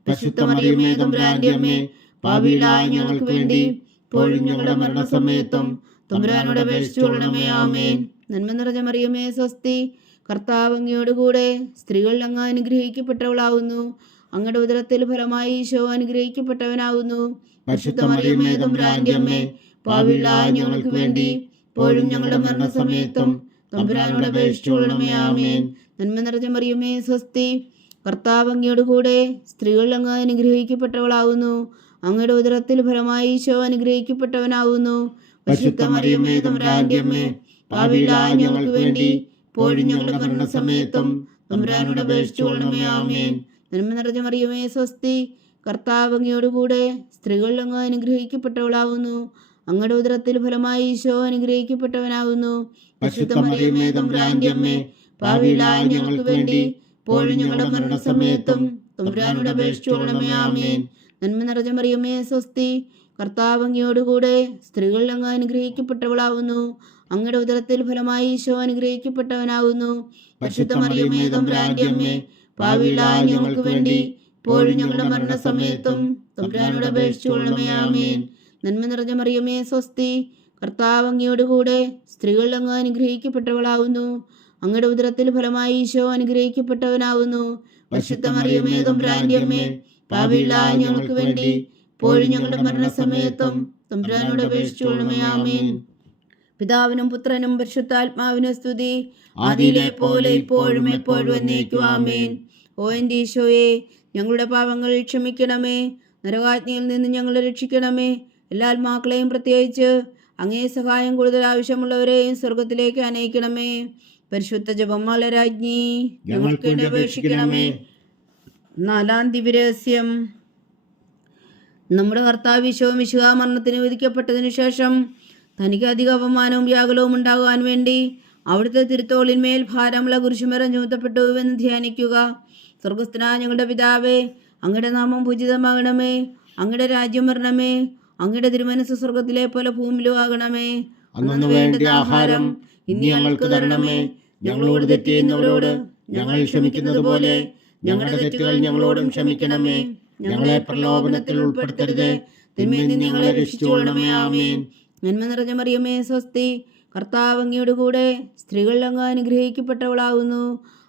പരിശുദ്ധ മറിയമേ തമ്പുരാന്റെ അമ്മേ, പാപികളായ ഞങ്ങൾക്ക് വേണ്ടി ഇപ്പോഴും ഞങ്ങളുടെ മരണസമയത്തും തമ്പുരാനോട് അപേക്ഷിച്ചുകൊള്ളണമേ. ആമേൻ. നന്മ നിറഞ്ഞ മറിയമേ സ്വസ്തി, കർത്താവ് അങ്ങയോട് കൂടെ സ്ത്രീകൾ അങ്ങ് അനുഗ്രഹിക്കപ്പെട്ടവളാകുന്നു. അങ്ങയുടെ ഉദരത്തിൽ ഫലമായി ഈശോ അനുഗ്രഹിക്കപ്പെട്ടവനാകുന്നു. പരിശുദ്ധ മറിയമേ തമ്പുരാന്റെ അമ്മേ, പാപികളായ ഞങ്ങൾക്ക് വേണ്ടി ഇപ്പോഴും ഞങ്ങളുടെ മരണസമയത്തും തമ്പുരാനോട് അപേക്ഷിച്ചുകൊള്ളണമേ. ആമേൻ. നന്മ നിറഞ്ഞ മറിയമേ സ്വസ്തി, കർത്താവ് അങ്ങയോട് കൂടെ സ്ത്രീകൾ അങ്ങ് അനുഗ്രഹിക്കപ്പെട്ടവളാകുന്നു. അങ്ങയുടെ ഉദരത്തിൽ ഫലമായി ഈശോ അനുഗ്രഹിക്കപ്പെട്ടവനാകുന്നു. പരിശുദ്ധ മറിയമേ തമ്പുരാന്റെ അമ്മേ, പാപികളായ ഞങ്ങൾക്ക് വേണ്ടി ഇപ്പോഴും ഞങ്ങളുടെ മരണസമയത്തും തമ്പുരാനോട് അപേക്ഷിച്ചുകൊള്ളണമേ. ആമേൻ. നന്മ നിറഞ്ഞ മറിയമേ സ്വസ്തി, കർത്താവ് അങ്ങയോട് കൂടെ സ്ത്രീകൾ അങ്ങ് അനുഗ്രഹിക്കപ്പെട്ടവളാകുന്നു. അങ്ങയുടെ ഉദരത്തിൽ ഫലമായി ഈശോ അനുഗ്രഹിക്കപ്പെട്ടവനാകുന്നു. പരിശുദ്ധ മറിയമേ തമ്പുരാന്റെ അമ്മേ, പാപികളായ ഞങ്ങൾക്ക് വേണ്ടി ഇപ്പോഴും ഞങ്ങളുടെ മരണസമയത്തും തമ്പുരാനോട് അപേക്ഷിച്ചുകൊള്ളണമേ. ആമേൻ. നന്മ നിറഞ്ഞ മറിയമേ സ്വസ്തി, കർത്താവ് അങ്ങയോട് കൂടെ സ്ത്രീകൾ അങ്ങ് അനുഗ്രഹിക്കപ്പെട്ടവളാകുന്നു. അങ്ങയുടെ ഉദരത്തിൽ ഫലമായി ഈശോ അനുഗ്രഹിക്കപ്പെട്ടവനാകുന്നു. പരിശുദ്ധ മറിയമേ തമ്പുരാന്റെ അമ്മേ, പാപികളായ ഞങ്ങൾക്ക് വേണ്ടി ഇപ്പോഴും ഞങ്ങളുടെ മരണസമയത്തും തമ്പുരാനോട് അപേക്ഷിച്ചുകൊള്ളണമേ. ആമേൻ. നന്മ നിറഞ്ഞ മറിയമേ സ്വസ്തി, കർത്താവ് അങ്ങയോട് കൂടെ സ്ത്രീകൾ അങ്ങ് അനുഗ്രഹിക്കപ്പെട്ടവളാകുന്നു. അങ്ങയുടെ ഉദരത്തിൽ ഫലമായി ഈശോ അനുഗ്രഹിക്കപ്പെട്ടവനാകുന്നു. പരിശുദ്ധ മറിയമേ തമ്പുരാന്റെ അമ്മേ, പാപികളായ ഞങ്ങൾക്ക് വേണ്ടി ഇപ്പോഴും ഞങ്ങളുടെ മരണസമയത്തും തമ്പുരാനോട് അപേക്ഷിച്ചുകൊള്ളണമേ. ആമേൻ. പിതാവിനും പുത്രനും പരിശുദ്ധാത്മാവിനും സ്തുതി, ആദിയിലെ പോലെ ഇപ്പോഴും എപ്പോഴും എന്നേക്കും. ആമേൻ. ഓ എൻ്റെ ഈശോയെ, ഞങ്ങളുടെ പാപങ്ങൾ ക്ഷമിക്കണമേ. നരകാജ്ഞയിൽ നിന്ന് ഞങ്ങളെ രക്ഷിക്കണമേ. എല്ലാ ആത്മാക്കളെയും, പ്രത്യേകിച്ച് അങ്ങേ സഹായം കൂടുതൽ ആവശ്യമുള്ളവരെയും സ്വർഗത്തിലേക്ക് അനയിക്കണമേ. പരിശുദ്ധ ജപമാല രാജ്ഞി, ഞങ്ങൾക്ക് വേണ്ടി അപേക്ഷിക്കണമേ. നാലാം ദിവ്യരഹസ്യം. നമ്മുടെ കർത്താവ് ഈശോ മിശിഹാ മരണത്തിന് വിധിക്കപ്പെട്ടതിനു ശേഷം തനിക്ക് അധിക അപമാനവും വ്യാകുലവും ഉണ്ടാകുവാൻ വേണ്ടി അവിടുത്തെ തിരുത്തോളിന്മേൽ ഭാരമുള്ള കുരിശുമരം ചുമത്തപ്പെട്ടുവെന്ന് ധ്യാനിക്കുക. സ്വർഗസ്ഥനായ ഞങ്ങളുടെ പിതാവേ, അങ്ങയുടെ നാമം പൂജിതമാകണമേ. അങ്ങയുടെ രാജ്യം വരണമേ. അങ്ങയുടെ തിരുമനസ്സ് സ്വർഗത്തിലെ പോലെ ഭൂമിയിലും ആകണമേ. അന്നു വേണ്ട ആഹാരം ഇന്ന് ഞങ്ങൾക്ക് തരണമേ. ഞങ്ങളോട് തെറ്റ് ചെയ്യുന്നവരോട് ഞങ്ങൾ ക്ഷമിക്കുന്നത് പോലെ ഞങ്ങളുടെ തെറ്റുകൾ ഞങ്ങളോടും ക്ഷമിക്കണമേ. ഞങ്ങളെ പ്രലോഭനത്തിൽ ഉൾപ്പെടുത്തരുത്, തിന്മയിൽ നിന്ന് ഞങ്ങളെ രക്ഷിച്ചുകൊള്ളണമേ. ആമേൻ. നന്മ നിറഞ്ഞ മറിയമേ സ്വസ്തി, കർത്താവ് അങ്ങയുടെ കൂടെ സ്ത്രീകളിൽ അങ്ങ് അനുഗ്രഹിക്കപ്പെട്ടവളാകുന്നു.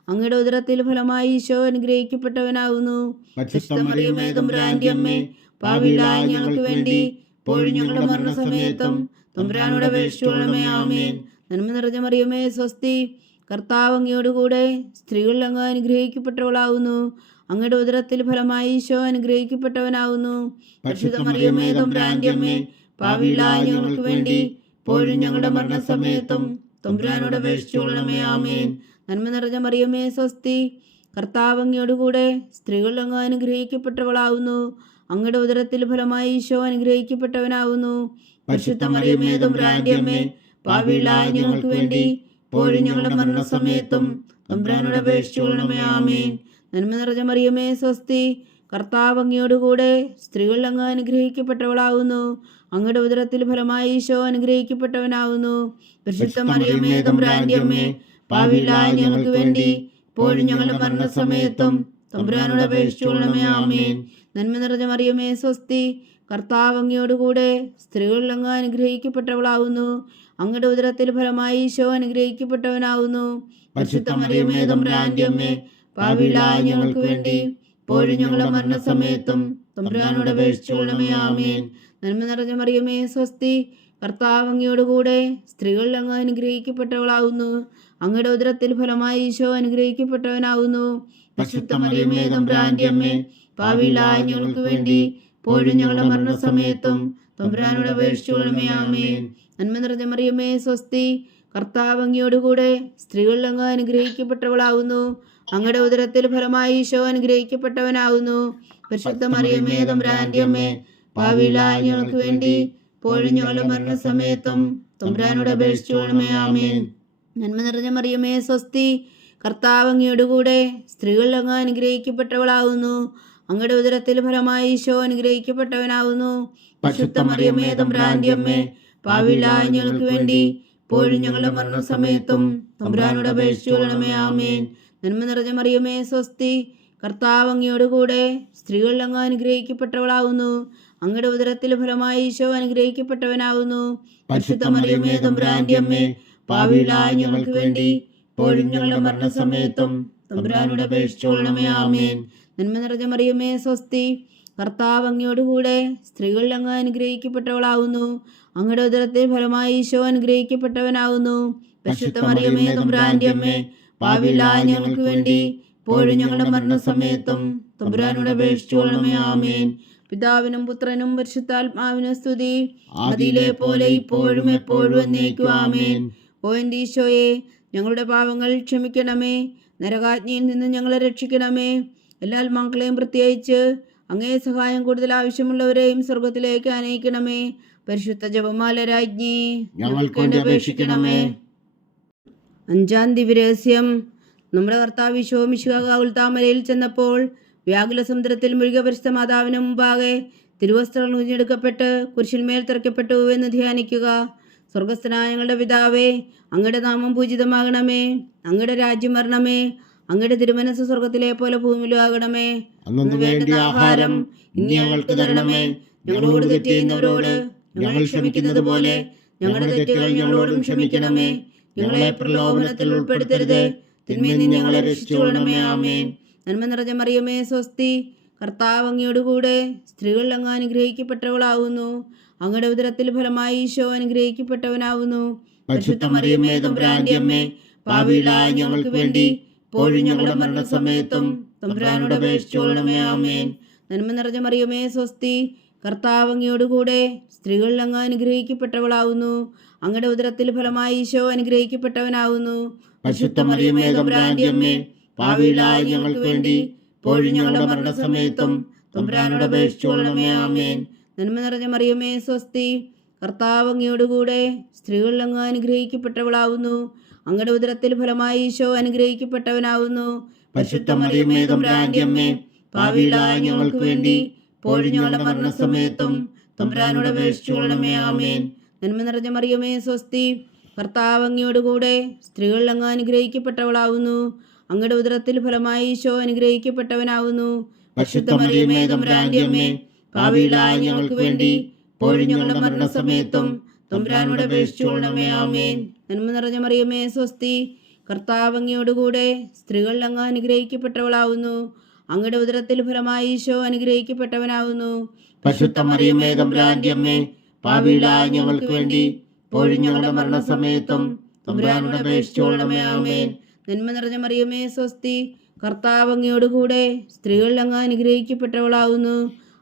അങ്ങയുടെ ഉദരത്തിൽ ഫലമായി ഈശോ അനുഗ്രഹിക്കപ്പെട്ടവനാകുന്നു. പരിശുദ്ധ മറിയമേ തമ്പുരാന്റെ അമ്മേ, പാപികളായ ഞങ്ങൾക്ക് വേണ്ടി ഇപ്പോഴും ഞങ്ങളുടെ മരണസമയത്തും തമ്പുരാനോട് അപേക്ഷിച്ചുകൊള്ളണമേ. ആമേൻ. നന്മ നിറഞ്ഞ മറിയമേ സ്വസ്തി, കർത്താവ് അങ്ങയോട് കൂടെ സ്ത്രീകളിൽ അങ്ങ് അനുഗ്രഹിക്കപ്പെട്ടവളാകുന്നു. അങ്ങയുടെ ഉദരത്തിൽ ഫലമായി ഈശോ അനുഗ്രഹിക്കപ്പെട്ടവനാകുന്നു. പരിശുദ്ധ മറിയമേ തമ്പുരാന്റെ അമ്മേ, പാപികളായ ഞങ്ങൾക്ക് വേണ്ടി ഇപ്പോഴും ഞങ്ങളുടെ മരണസമയത്തും തമ്പുരാനോട് അപേക്ഷിച്ചുകൊള്ളണമേ. ആമേൻ. നന്മ നിറഞ്ഞ മറിയമേ സ്വസ്തി, കർത്താവ് അങ്ങയോട് കൂടെ സ്ത്രീകളിൽ അങ്ങ് അനുഗ്രഹിക്കപ്പെട്ടവളാകുന്നു. അങ്ങയുടെ ഉദരത്തിൽ ഫലമായി ഈശോ അനുഗ്രഹിക്കപ്പെട്ടവനാകുന്നു. പരിശുദ്ധ മറിയമേ തമ്പുരാന്റെ അമ്മേ, പാപികളായ ഞങ്ങൾക്ക് വേണ്ടി ഇപ്പോഴും ഞങ്ങളുടെ മരണസമയത്തും തമ്പുരാനോട് അപേക്ഷിച്ചുകൊള്ളണമേ. ആമേൻ. നന്മ നിറഞ്ഞ മറിയമേ സ്വസ്തി, കർത്താവ് അങ്ങയോട് കൂടെ സ്ത്രീകളിൽ അങ്ങ് അനുഗ്രഹിക്കപ്പെട്ടവളാകുന്നു. അങ്ങയുടെ ഉദരത്തിൽ ഫലമായി ഈശോ അനുഗ്രഹിക്കപ്പെട്ടവനാകുന്നു. പരിശുദ്ധ മറിയമേ തമ്പുരാന്റെ അമ്മേ, പാപികളായ ഞങ്ങൾക്ക് വേണ്ടി ഇപ്പോഴും ഞങ്ങളുടെ മരണസമയത്തും തമ്പുരാനോട് അപേക്ഷിച്ചുകൊള്ളണമേ. ആമേൻ. നന്മ നിറഞ്ഞ മറിയമേ സ്വസ്തി, കർത്താവ് അങ്ങയോട് കൂടെ സ്ത്രീകളിൽ അങ്ങ് അനുഗ്രഹിക്കപ്പെട്ടവളാകുന്നു. അങ്ങയുടെ ഉദരത്തിൽ ഫലമായി ഈശോ അനുഗ്രഹിക്കപ്പെട്ടവനാകുന്നു. പരിശുദ്ധ മറിയമേ തമ്പുരാന്റെ അമ്മേ, പാപികളായ ഞങ്ങൾക്ക് വേണ്ടി ഇപ്പോഴും ഞങ്ങളുടെ മരണസമയത്തും തമ്പുരാനോട് അപേക്ഷിച്ചുകൊള്ളണമേ. ആമേൻ. നന്മ നിറഞ്ഞ മറിയമേ സ്വസ്തി, കർത്താവ് അങ്ങയോട് കൂടെ സ്ത്രീകളിൽ അങ്ങ് അനുഗ്രഹിക്കപ്പെട്ടവളാകുന്നു. അങ്ങയുടെ ഉദരത്തിൽ ഫലമായി ഈശോ അനുഗ്രഹിക്കപ്പെട്ടവനാകുന്നു. പരിശുദ്ധ മറിയമേ തമ്പുരാന്റെ അമ്മേ, പാപികളായ ഞങ്ങൾക്ക് വേണ്ടി ഇപ്പോഴും ഞങ്ങളുടെ മരണസമയത്തും തമ്പുരാനോട് അപേക്ഷിച്ചുകൊള്ളണമേ. ആമേൻ. നന്മ നിറഞ്ഞ മറിയമേ സ്വസ്തി, കർത്താവ് അങ്ങയോട് കൂടെ സ്ത്രീകളിൽ അങ്ങ് അനുഗ്രഹിക്കപ്പെട്ടവളാകുന്നു. അങ്ങയുടെ ഉദരത്തിൽ ഫലമായി ഈശോ അനുഗ്രഹിക്കപ്പെട്ടവനാകുന്നു. പരിശുദ്ധ മറിയമേ തമ്പുരാന്റെ അമ്മേ, പാപികളായ ഞങ്ങൾക്ക് വേണ്ടി ഇപ്പോഴും ഞങ്ങളുടെ മരണസമയത്തും തമ്പുരാനോട് അപേക്ഷിച്ചുകൊള്ളണമേ. ആമേൻ. നന്മ നിറഞ്ഞ മറിയമേ സ്വസ്തി, കർത്താവ് അങ്ങയോട് കൂടെ സ്ത്രീകളിൽ അങ്ങ് അനുഗ്രഹിക്കപ്പെട്ടവളാകുന്നു. അങ്ങയുടെ ഉദരത്തിൽ ഫലമായി ഈശോ അനുഗ്രഹിക്കപ്പെട്ടവനാകുന്നു. പരിശുദ്ധ മറിയമേ തമ്പുരാന്റെ അമ്മേ, പാപികളായ ഞങ്ങൾക്ക് വേണ്ടി ഇപ്പോഴും ഞങ്ങളുടെ മരണസമയത്തും തമ്പുരാനോട് അപേക്ഷിച്ചുകൊള്ളണമേ. ആമേൻ. നന്മ നിറഞ്ഞ മറിയമേ സ്വസ്തി, കർത്താവ് അങ്ങയോട് കൂടെ സ്ത്രീകളിൽ അങ്ങ് അനുഗ്രഹിക്കപ്പെട്ടവളാകുന്നു. അങ്ങയുടെ ഉദരത്തിൽ ഫലമായി ഈശോ അനുഗ്രഹിക്കപ്പെട്ടവനാകുന്നു. പരിശുദ്ധ മറിയമേ തമ്പുരാന്റെ അമ്മേ, പാപികളായ ഞങ്ങൾക്ക് വേണ്ടി ഇപ്പോഴും ഞങ്ങളുടെ മരണസമയത്തും തമ്പുരാനോട് അപേക്ഷിച്ചുകൊള്ളണമേ. ആമേൻ. നന്മ നിറഞ്ഞ മറിയമേ സ്വസ്തി, കർത്താവ് അങ്ങയോട് കൂടെ സ്ത്രീകളിൽ അങ്ങ് അനുഗ്രഹിക്കപ്പെട്ടവളാകുന്നു. അങ്ങയുടെ ഉദരത്തിൽ ഫലമായി ഈശോ അനുഗ്രഹിക്കപ്പെട്ടവനാകുന്നു. പരിശുദ്ധ മറിയമേ തമ്പുരാന്റെ അമ്മേ, പാപികളായ ഞങ്ങൾക്ക് വേണ്ടി ഇപ്പോഴും ഞങ്ങളുടെ മരണസമയത്തും തമ്പുരാനോട് അപേക്ഷിച്ചുകൊള്ളണമേ. ആമേൻ. പിതാവിനും പുത്രനും പരിശുദ്ധാത്മാവിനും സ്തുതി, ആദിയിലെ പോലെ ഇപ്പോഴും എപ്പോഴും എന്നേക്കും. ആമേൻ. ഓ എൻ്റെ ഈശോയെ, ഞങ്ങളുടെ പാപങ്ങൾ ക്ഷമിക്കണമേ. നരകാജ്ഞയിൽ നിന്ന് ഞങ്ങളെ രക്ഷിക്കണമേ. എല്ലാ ആത്മാക്കളെയും പ്രത്യേകിച്ച് അങ്ങേ സഹായം കൂടുതൽ ആവശ്യമുള്ളവരെയും സ്വർഗത്തിലേക്ക് അനയിക്കണമേ. പരിശുദ്ധ ജപമാല രാജ്ഞി, ഞങ്ങൾക്ക് വേണ്ടി അപേക്ഷിക്കണമേ. 5-ാം ദിവ്യരഹസ്യം. നമ്മുടെ കർത്താവ് ഈശോ മിശിഹാ ഉൾത്താമലയിൽ ചെന്നപ്പോൾ വ്യാകുല സമുദ്രത്തിൽ മുഴുകിയ പരിശുദ്ധ മാതാവിന് മുമ്പാകെ തിരുവസ്ത്രങ്ങൾ കുഞ്ഞെടുക്കപ്പെട്ട് കുരിശിന്മേൽ തിറക്കപ്പെട്ടു എന്ന് ധ്യാനിക്കുക. സ്വർഗസ്ഥനായ ഞങ്ങളുടെ പിതാവേ, അങ്ങയുടെ നാമം പൂജിതമാകണമേ. അങ്ങയുടെ രാജ്യം വരണമേ. അങ്ങയുടെ തിരുമനസ് സ്വർഗത്തിലെ പോലെ ഭൂമിയിലും ആകണമേ. അന്നു വേണ്ടിയ ആഹാരം ഇന്ന് ഞങ്ങൾക്ക് തരണമേ. ഞങ്ങളോട് തെറ്റ് ചെയ്യുന്നവരോട് ഞങ്ങൾ ക്ഷമിക്കുന്നത് പോലെ ഞങ്ങളുടെ തെറ്റുകൾ ഞങ്ങളോടും ക്ഷമിക്കണമേ. ഞങ്ങളെ പ്രലോഭനത്തിൽ ഉൾപ്പെടുത്തരുത്, തിന്മയിൽ നിന്ന് ഞങ്ങളെ രക്ഷിച്ചുകൊള്ളണമേ. ആമേൻ. നന്മ നിറഞ്ഞ മറിയമേ സ്വസ്തി, കർത്താവ് അങ്ങയോട് കൂടെ സ്ത്രീകളിൽ അങ്ങ് അനുഗ്രഹിക്കപ്പെട്ടവളാകുന്നു. അങ്ങയുടെ ഉദരത്തിൽ ഫലമായി ഈശോ അനുഗ്രഹിക്കപ്പെട്ടവനാകുന്നു. പരിശുദ്ധ മറിയമേ തമ്പുരാന്റെ അമ്മേ, പാപികളായ ഞങ്ങൾക്ക് വേണ്ടി ഇപ്പോഴും ഞങ്ങളുടെ മരണസമയത്തും തമ്പുരാനോട് അപേക്ഷിച്ചുകൊള്ളണമേ. ആമേൻ. നന്മ നിറഞ്ഞ മറിയമേ സ്വസ്തി, കർത്താവ് അങ്ങയോട് കൂടെ സ്ത്രീകളിൽ അങ്ങ് അനുഗ്രഹിക്കപ്പെട്ടവളാകുന്നു. അങ്ങയുടെ ഉദരത്തിൽ ഫലമായി ഈശോ അനുഗ്രഹിക്കപ്പെട്ടവനാകുന്നു. പരിശുദ്ധ മറിയമേ തമ്പുരാന്റെ അമ്മേ, പാപികളായ ഞങ്ങൾക്ക് വേണ്ടി ഇപ്പോഴും ഞങ്ങളുടെ മരണസമയത്തും തമ്പുരാനോട് അപേക്ഷിച്ചുകൊള്ളണമേ. ആമേൻ. നന്മ നിറഞ്ഞ മറിയമേ സ്വസ്തി, കർത്താവ് അങ്ങയോട് കൂടെ സ്ത്രീകളിൽ അങ്ങ് അനുഗ്രഹിക്കപ്പെട്ടവളാകുന്നു. അങ്ങയുടെ ഉദരത്തിൽ ഫലമായി ഈശോ അനുഗ്രഹിക്കപ്പെട്ടവനാകുന്നു. പരിശുദ്ധ മറിയമേ തമ്പുരാന്റെ അമ്മേ, പാപികളായ ഞങ്ങൾക്ക് വേണ്ടി ഇപ്പോഴും ഞങ്ങളുടെ മരണസമയത്തും തമ്പുരാനോട് അപേക്ഷിച്ചുകൊള്ളണമേ. ആമേൻ. നന്മ നിറഞ്ഞ മറിയമേ സ്വസ്തി, കർത്താവ് അങ്ങയോട് കൂടെ സ്ത്രീകളിൽ അങ്ങ് അനുഗ്രഹിക്കപ്പെട്ടവളാകുന്നു. അങ്ങയുടെ ഉദരത്തിൽ ഫലമായി ഈശോ അനുഗ്രഹിക്കപ്പെട്ടവനാവുന്നു. പരിശുദ്ധ മറിയമേ തമ്പുരാന്റെ അമ്മേ, പാപികളായ ഞങ്ങൾക്ക് വേണ്ടി ഇപ്പോഴും ഞങ്ങളുടെ മരണസമയത്തും തമ്പുരാനോട് അപേക്ഷിച്ചുകൊള്ളണമേ. ആമേൻ. നന്മ നിറഞ്ഞ മറിയമേ സ്വസ്തി, കർത്താവ് അങ്ങയോടുകൂടെ സ്ത്രീകൾ അങ്ങ് അനുഗ്രഹിക്കപ്പെട്ടവളാവുന്നു. അങ്ങയുടെ ഉദരത്തിൽ ഫലമായി ഈശോ അനുഗ്രഹിക്കപ്പെട്ടവനാവുന്നു. പരിശുദ്ധ മറിയമേ തമ്പുരാന്റെ അമ്മേ, പാപികളായ ഞങ്ങൾക്ക് വേണ്ടി ഇപ്പോഴും ഞങ്ങളുടെ മരണസമയത്തും തമ്പുരാനോട് അപേക്ഷിച്ചുകൊള്ളണമേ. ആമേൻ. നന്മ നിറഞ്ഞ മറിയമേ സ്വസ്തി, കർത്താവ് അങ്ങയോടുകൂടെ സ്ത്രീകൾ അങ്ങ് അനുഗ്രഹിക്കപ്പെട്ടവളാവുന്നു.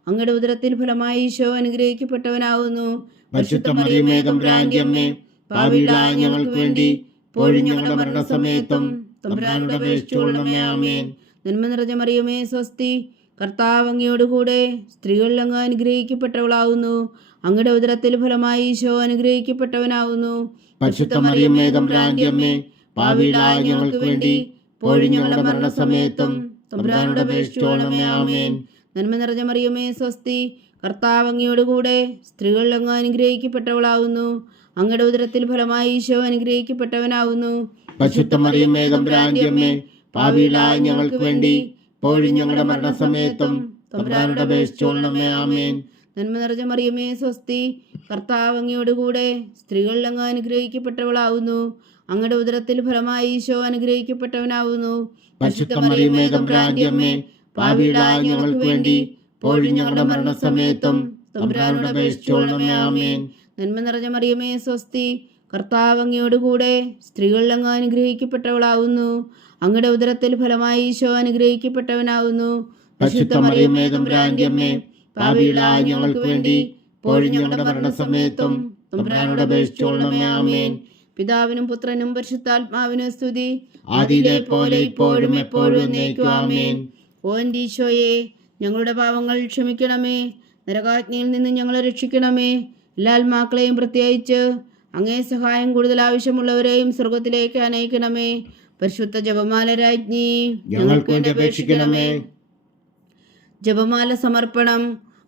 അങ്ങയുടെ ഉദരത്തിൽ ഫലമായി ഈശോ അനുഗ്രഹിക്കപ്പെട്ടവനാവുന്നു. പരിശുദ്ധ മറിയമേ തമ്പുരാന്റെ അമ്മേ, പാപികളായ ഞങ്ങൾക്ക് വേണ്ടി ഇപ്പോഴും ഞങ്ങളുടെ മരണസമയത്തും തമ്പുരാനോട് അപേക്ഷിച്ചുകൊള്ളണമേ. ആമേൻ. നന്മ നിറഞ്ഞ മറിയമേ സ്വസ്തി, കർത്താവ് അങ്ങയോടുകൂടെ സ്ത്രീകൾ അങ്ങ് അനുഗ്രഹിക്കപ്പെട്ടവളാവുന്നു. അങ്ങയുടെ ഉദരത്തിൽ ഫലമായി ഈശോ അനുഗ്രഹിക്കപ്പെട്ടവനാവുന്നു. പരിശുദ്ധ മറിയമേ തമ്പുരാന്റെ അമ്മേ, പാപികളായ ഞങ്ങൾക്ക് വേണ്ടി ഇപ്പോഴും ഞങ്ങളുടെ മരണസമയത്തും തമ്പുരാനോട് അപേക്ഷിച്ചുകൊള്ളണമേ. ആമേൻ. നന്മ നിറഞ്ഞ മറിയമേ സ്വസ്തി, കർത്താവ് അങ്ങയോടുകൂടെ സ്ത്രീകൾ അങ്ങ് അനുഗ്രഹിക്കപ്പെട്ടവളാവുന്നു. അങ്ങയുടെ ഉദരത്തിൽ ഫലമായി ഈശോ അനുഗ്രഹിക്കപ്പെട്ടവനാവുന്നു. പരിശുദ്ധ മറിയമേ തമ്പുരാന്റെ അമ്മേ, പാപികളായ ഞങ്ങൾക്ക് വേണ്ടി ഇപ്പോഴും ഞങ്ങളുടെ മരണസമയത്തും തമ്പുരാനോട് അപേക്ഷിച്ചുകൊള്ളണമേ. ആമേൻ. നന്മ നിറഞ്ഞ മറിയമേ സ്വസ്തി, കർത്താവ് അങ്ങയോടുകൂടെ സ്ത്രീകൾ അങ്ങ് അനുഗ്രഹിക്കപ്പെട്ടവളാവുന്നു. അങ്ങയുടെ ഉദരത്തിൽ ഫലമായി ഈശോ അനുഗ്രഹിക്കപ്പെട്ടവനാവുന്നു. പരിശുദ്ധ മറിയമേ തമ്പുരാന്റെ അമ്മേ, പാപികളായ ഞങ്ങൾക്ക് വേണ്ടി ഇപ്പോഴും ഞങ്ങളുടെ മരണസമയത്തും തമ്പുരാനോട് അപേക്ഷിച്ചുകൊള്ളണമേ. ആമേൻ. നന്മ നിറഞ്ഞ മറിയമേ സ്വസ്തി, കർത്താവ് അങ്ങയോടുകൂടെ സ്ത്രീകൾ അങ്ങ് അനുഗ്രഹിക്കപ്പെട്ടവളാവുന്നു. അങ്ങയുടെ ഉദരത്തിൽ ഫലമായി ഈശോ അനുഗ്രഹിക്കപ്പെട്ടവനാവുന്നു. പരിശുദ്ധ മറിയമേ തമ്പുരാന്റെ അമ്മേ, പാപികളായ ഞങ്ങൾക്ക് വേണ്ടി ഇപ്പോഴും ഞങ്ങളുടെ മരണസമയത്തും തമ്പുരാനോട് അപേക്ഷിച്ചുകൊള്ളണമേ. ആമേൻ. പിതാവിനും പുത്രനും പരിശുദ്ധാത്മാവിനും സ്തുതി, ആദിയിലെ പോലെ ഇപ്പോഴും എപ്പോഴും എന്നേക്കും. ആമേൻ. ഓ എൻ്റെ ഈശോയെ, ഞങ്ങളുടെ പാവങ്ങൾ ക്ഷമിക്കണമേ. നരകാജ്ഞയിൽ നിന്ന് ഞങ്ങളെ രക്ഷിക്കണമേ. എല്ലാ ആത്മാക്കളെയും പ്രത്യേകിച്ച് അങ്ങേ സഹായം കൂടുതൽ ആവശ്യമുള്ളവരെയും സ്വർഗത്തിലേക്ക് അനയിക്കണമേ. പരിശുദ്ധ ജപമാല രാജ്ഞി, ഞങ്ങൾക്ക് വേണ്ടി അപേക്ഷിക്കണമേ. ജപമാല സമർപ്പണം.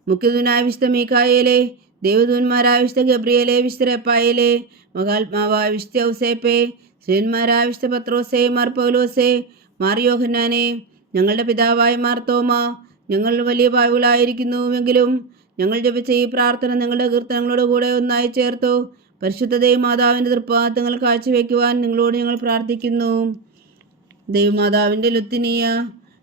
മുഖ്യദൂനായ വിശുദ്ധ മീഖായേലേ, ദേവദൂന്മാരായ വിശുദ്ധ ഗബ്രിയേലേ, വിശുദ്ധ റെപ്പായേലേ, മഹാത്മാവായ വിശുദ്ധ ഔസേപ്പേ, ശ്രീന്മാരായ വിശുദ്ധ പത്രോസേ, മാർ പൗലോസേ, മാർ യോഹന്നാനെ, ഞങ്ങളുടെ പിതാവായ മാർ തോമ, ഞങ്ങൾ വലിയ പാപികളായിരിക്കുന്നുവെങ്കിലും ഞങ്ങൾ ജപിച്ച ഈ പ്രാർത്ഥന നിങ്ങളുടെ കീർത്തനങ്ങളോട് കൂടെ ഒന്നായി ചേർത്തു പരിശുദ്ധ ദൈവമാതാവിൻ്റെ തൃപ്പാദങ്ങൾ കാഴ്ചവെക്കുവാൻ നിങ്ങളോട് ഞങ്ങൾ പ്രാർത്ഥിക്കുന്നു. ദൈവമാതാവിൻ്റെ ലുത്തിനിയ,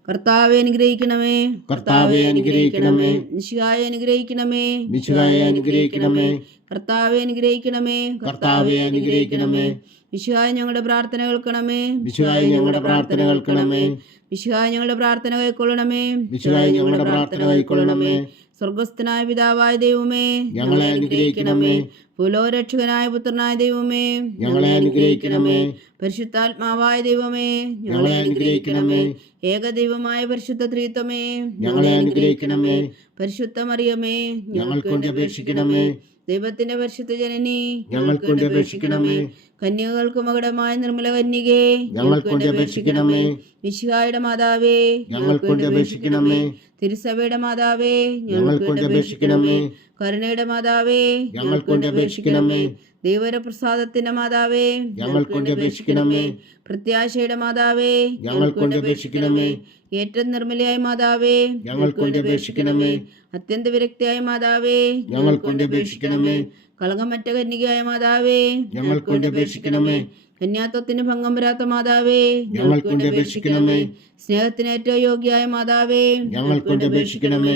കർത്താവെ അനുഗ്രഹിക്കണമേ. കർത്താവെ അനുഗ്രഹിക്കണമേ. മിശിഹായെ അനുഗ്രഹിക്കണമേ. മിശിഹായെ അനുഗ്രഹിക്കണമേ. കർത്താവെ അനുഗ്രഹിക്കണമേ. കർത്താവെ അനുഗ്രഹിക്കണമേ. മിശിഹായ ഞങ്ങളുടെ പ്രാർത്ഥന കേൾക്കണമേ. മിശിഹായെ ഞങ്ങളുടെ പ്രാർത്ഥന കേൾക്കണമേ. മിശിഹായ ഞങ്ങളുടെ പ്രാർത്ഥന കൈക്കൊള്ളണമേ. മിശിഹായെ ഞങ്ങളുടെ പ്രാർത്ഥന കൈക്കൊള്ളണമേ. സ്വർഗസ്ഥനായ പിതാവായ ദൈവമേ, ഞങ്ങളെ അനുഗ്രഹിക്കണമേ. ഭൂലോകരക്ഷകനായ പുത്രനായ ദൈവമേ, ഞങ്ങളെ അനുഗ്രഹിക്കണമേ. പരിശുദ്ധാത്മാവായ ദൈവമേ, ഞങ്ങളെ അനുഗ്രഹിക്കണമേ. ഏകദൈവമായ പരിശുദ്ധ ത്രിത്വമേ, ഞങ്ങളെ അനുഗ്രഹിക്കണമേ. പരിശുദ്ധ മറിയമേ, ഞങ്ങൾക്ക് വേണ്ടി അപേക്ഷിക്കണമേ. ദൈവത്തിന്റെ പരിശുദ്ധ ജനനി, ഞങ്ങൾക്ക് വേണ്ടി അപേക്ഷിക്കണമേ. കന്യകൾക്ക് മകുടമായ നിർമ്മല കന്യകേ, ഞങ്ങൾക്ക് വേണ്ടി അപേക്ഷിക്കണമേ. മിശിഹായുടെ മാതാവേ, ഞങ്ങൾക്ക് വേണ്ടി അപേക്ഷിക്കണമേ. തിരുസഭയുടെ മാതാവേ, ഞങ്ങൾക്ക് വേണ്ടി അപേക്ഷിക്കണമേ. കരുണയുടെ മാതാവേ, ഞങ്ങൾക്ക് വേണ്ടി അപേക്ഷിക്കണമേ. ദൈവപ്രസാദത്തിന്റെ മാതാവേ, ഞങ്ങൾക്ക് വേണ്ടി അപേക്ഷിക്കണമേ. പ്രത്യാശയുടെ മാതാവേ, ഞങ്ങൾക്ക് വേണ്ടി അപേക്ഷിക്കണമേ. ഏറ്റവും നിർമ്മലയായ മാതാവേ, ഞങ്ങൾക്ക് വേണ്ടി അപേക്ഷിക്കണമേ. അത്യന്ത വിരക്തിയായ മാതാവേ, ഞങ്ങൾക്ക് വേണ്ടി അപേക്ഷിക്കണമേ. കളങ്കമറ്റ കന്യകയായ മാതാവേ, ഞങ്ങൾക്ക് വേണ്ടി അപേക്ഷിക്കണമേ. കന്യാത്വത്തിന് ഭംഗം വരാത്ത മാതാവേ, ഞങ്ങൾക്ക് വേണ്ടി അപേക്ഷിക്കണമേ. സ്നേഹത്തിന് ഏറ്റവും യോഗ്യയായ മാതാവേ, ഞങ്ങൾക്ക് വേണ്ടി അപേക്ഷിക്കണമേ.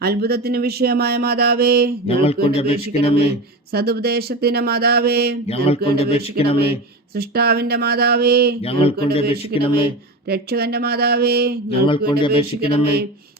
അത്ഭുതത്തിന് വിഷയമായ മാതാവേ, ഞങ്ങൾക്ക് വേണ്ടി അപേക്ഷിക്കണമേ. സതുപദേശത്തിന്റെ മാതാവേ, ഞങ്ങൾക്ക് വേണ്ടി അപേക്ഷിക്കണമേ. സൃഷ്ടാവിന്റെ മാതാവേ, ഞങ്ങൾക്ക് വേണ്ടി അപേക്ഷിക്കണമേ. രക്ഷകന്റെ മാതാവേ, ഞങ്ങൾക്ക് വേണ്ടി അപേക്ഷിക്കണമേ.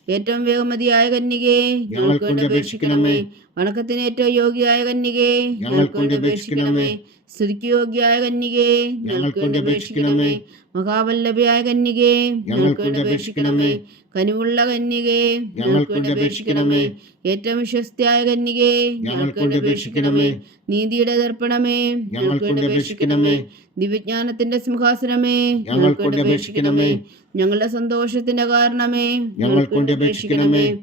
ഏറ്റവും വേഗമതിയായ കന്യകേ, ഞങ്ങൾക്ക് വേണ്ടി അപേക്ഷിക്കണമേ. വണക്കത്തിന് ഏറ്റവും യോഗ്യയായ കന്യകേ, ഞങ്ങൾക്ക് വേണ്ടി അപേക്ഷിക്കണമേ. സ്തുതിക്ക് യോഗ്യയായ കന്യകേ, ഞങ്ങൾക്ക് വേണ്ടി അപേക്ഷിക്കണമേ. മഹാവല്ലഭയായ കന്യകേ, ഞങ്ങൾക്ക് വേണ്ടി അപേക്ഷിക്കണമേ. കനിവുള്ള കന്യകേ, ഞങ്ങൾക്ക് വേണ്ടി അപേക്ഷിക്കണമേ. ഏറ്റവും വിശ്വസ്തയായ കന്യകേ, ഞങ്ങൾക്ക് വേണ്ടി അപേക്ഷിക്കണമേ. നീതിയുടെ ദർപ്പണമേ, ഞങ്ങൾക്ക് വേണ്ടി അപേക്ഷിക്കണമേ. ദിവ്യജ്ഞാനത്തിന്റെ സിംഹാസനമേ, ഞങ്ങൾക്ക് വേണ്ടി അപേക്ഷിക്കണമേ. ഞങ്ങളുടെ സന്തോഷത്തിന്റെ കാരണമേ, ഞങ്ങൾക്ക് വേണ്ടി അപേക്ഷിക്കണമേ.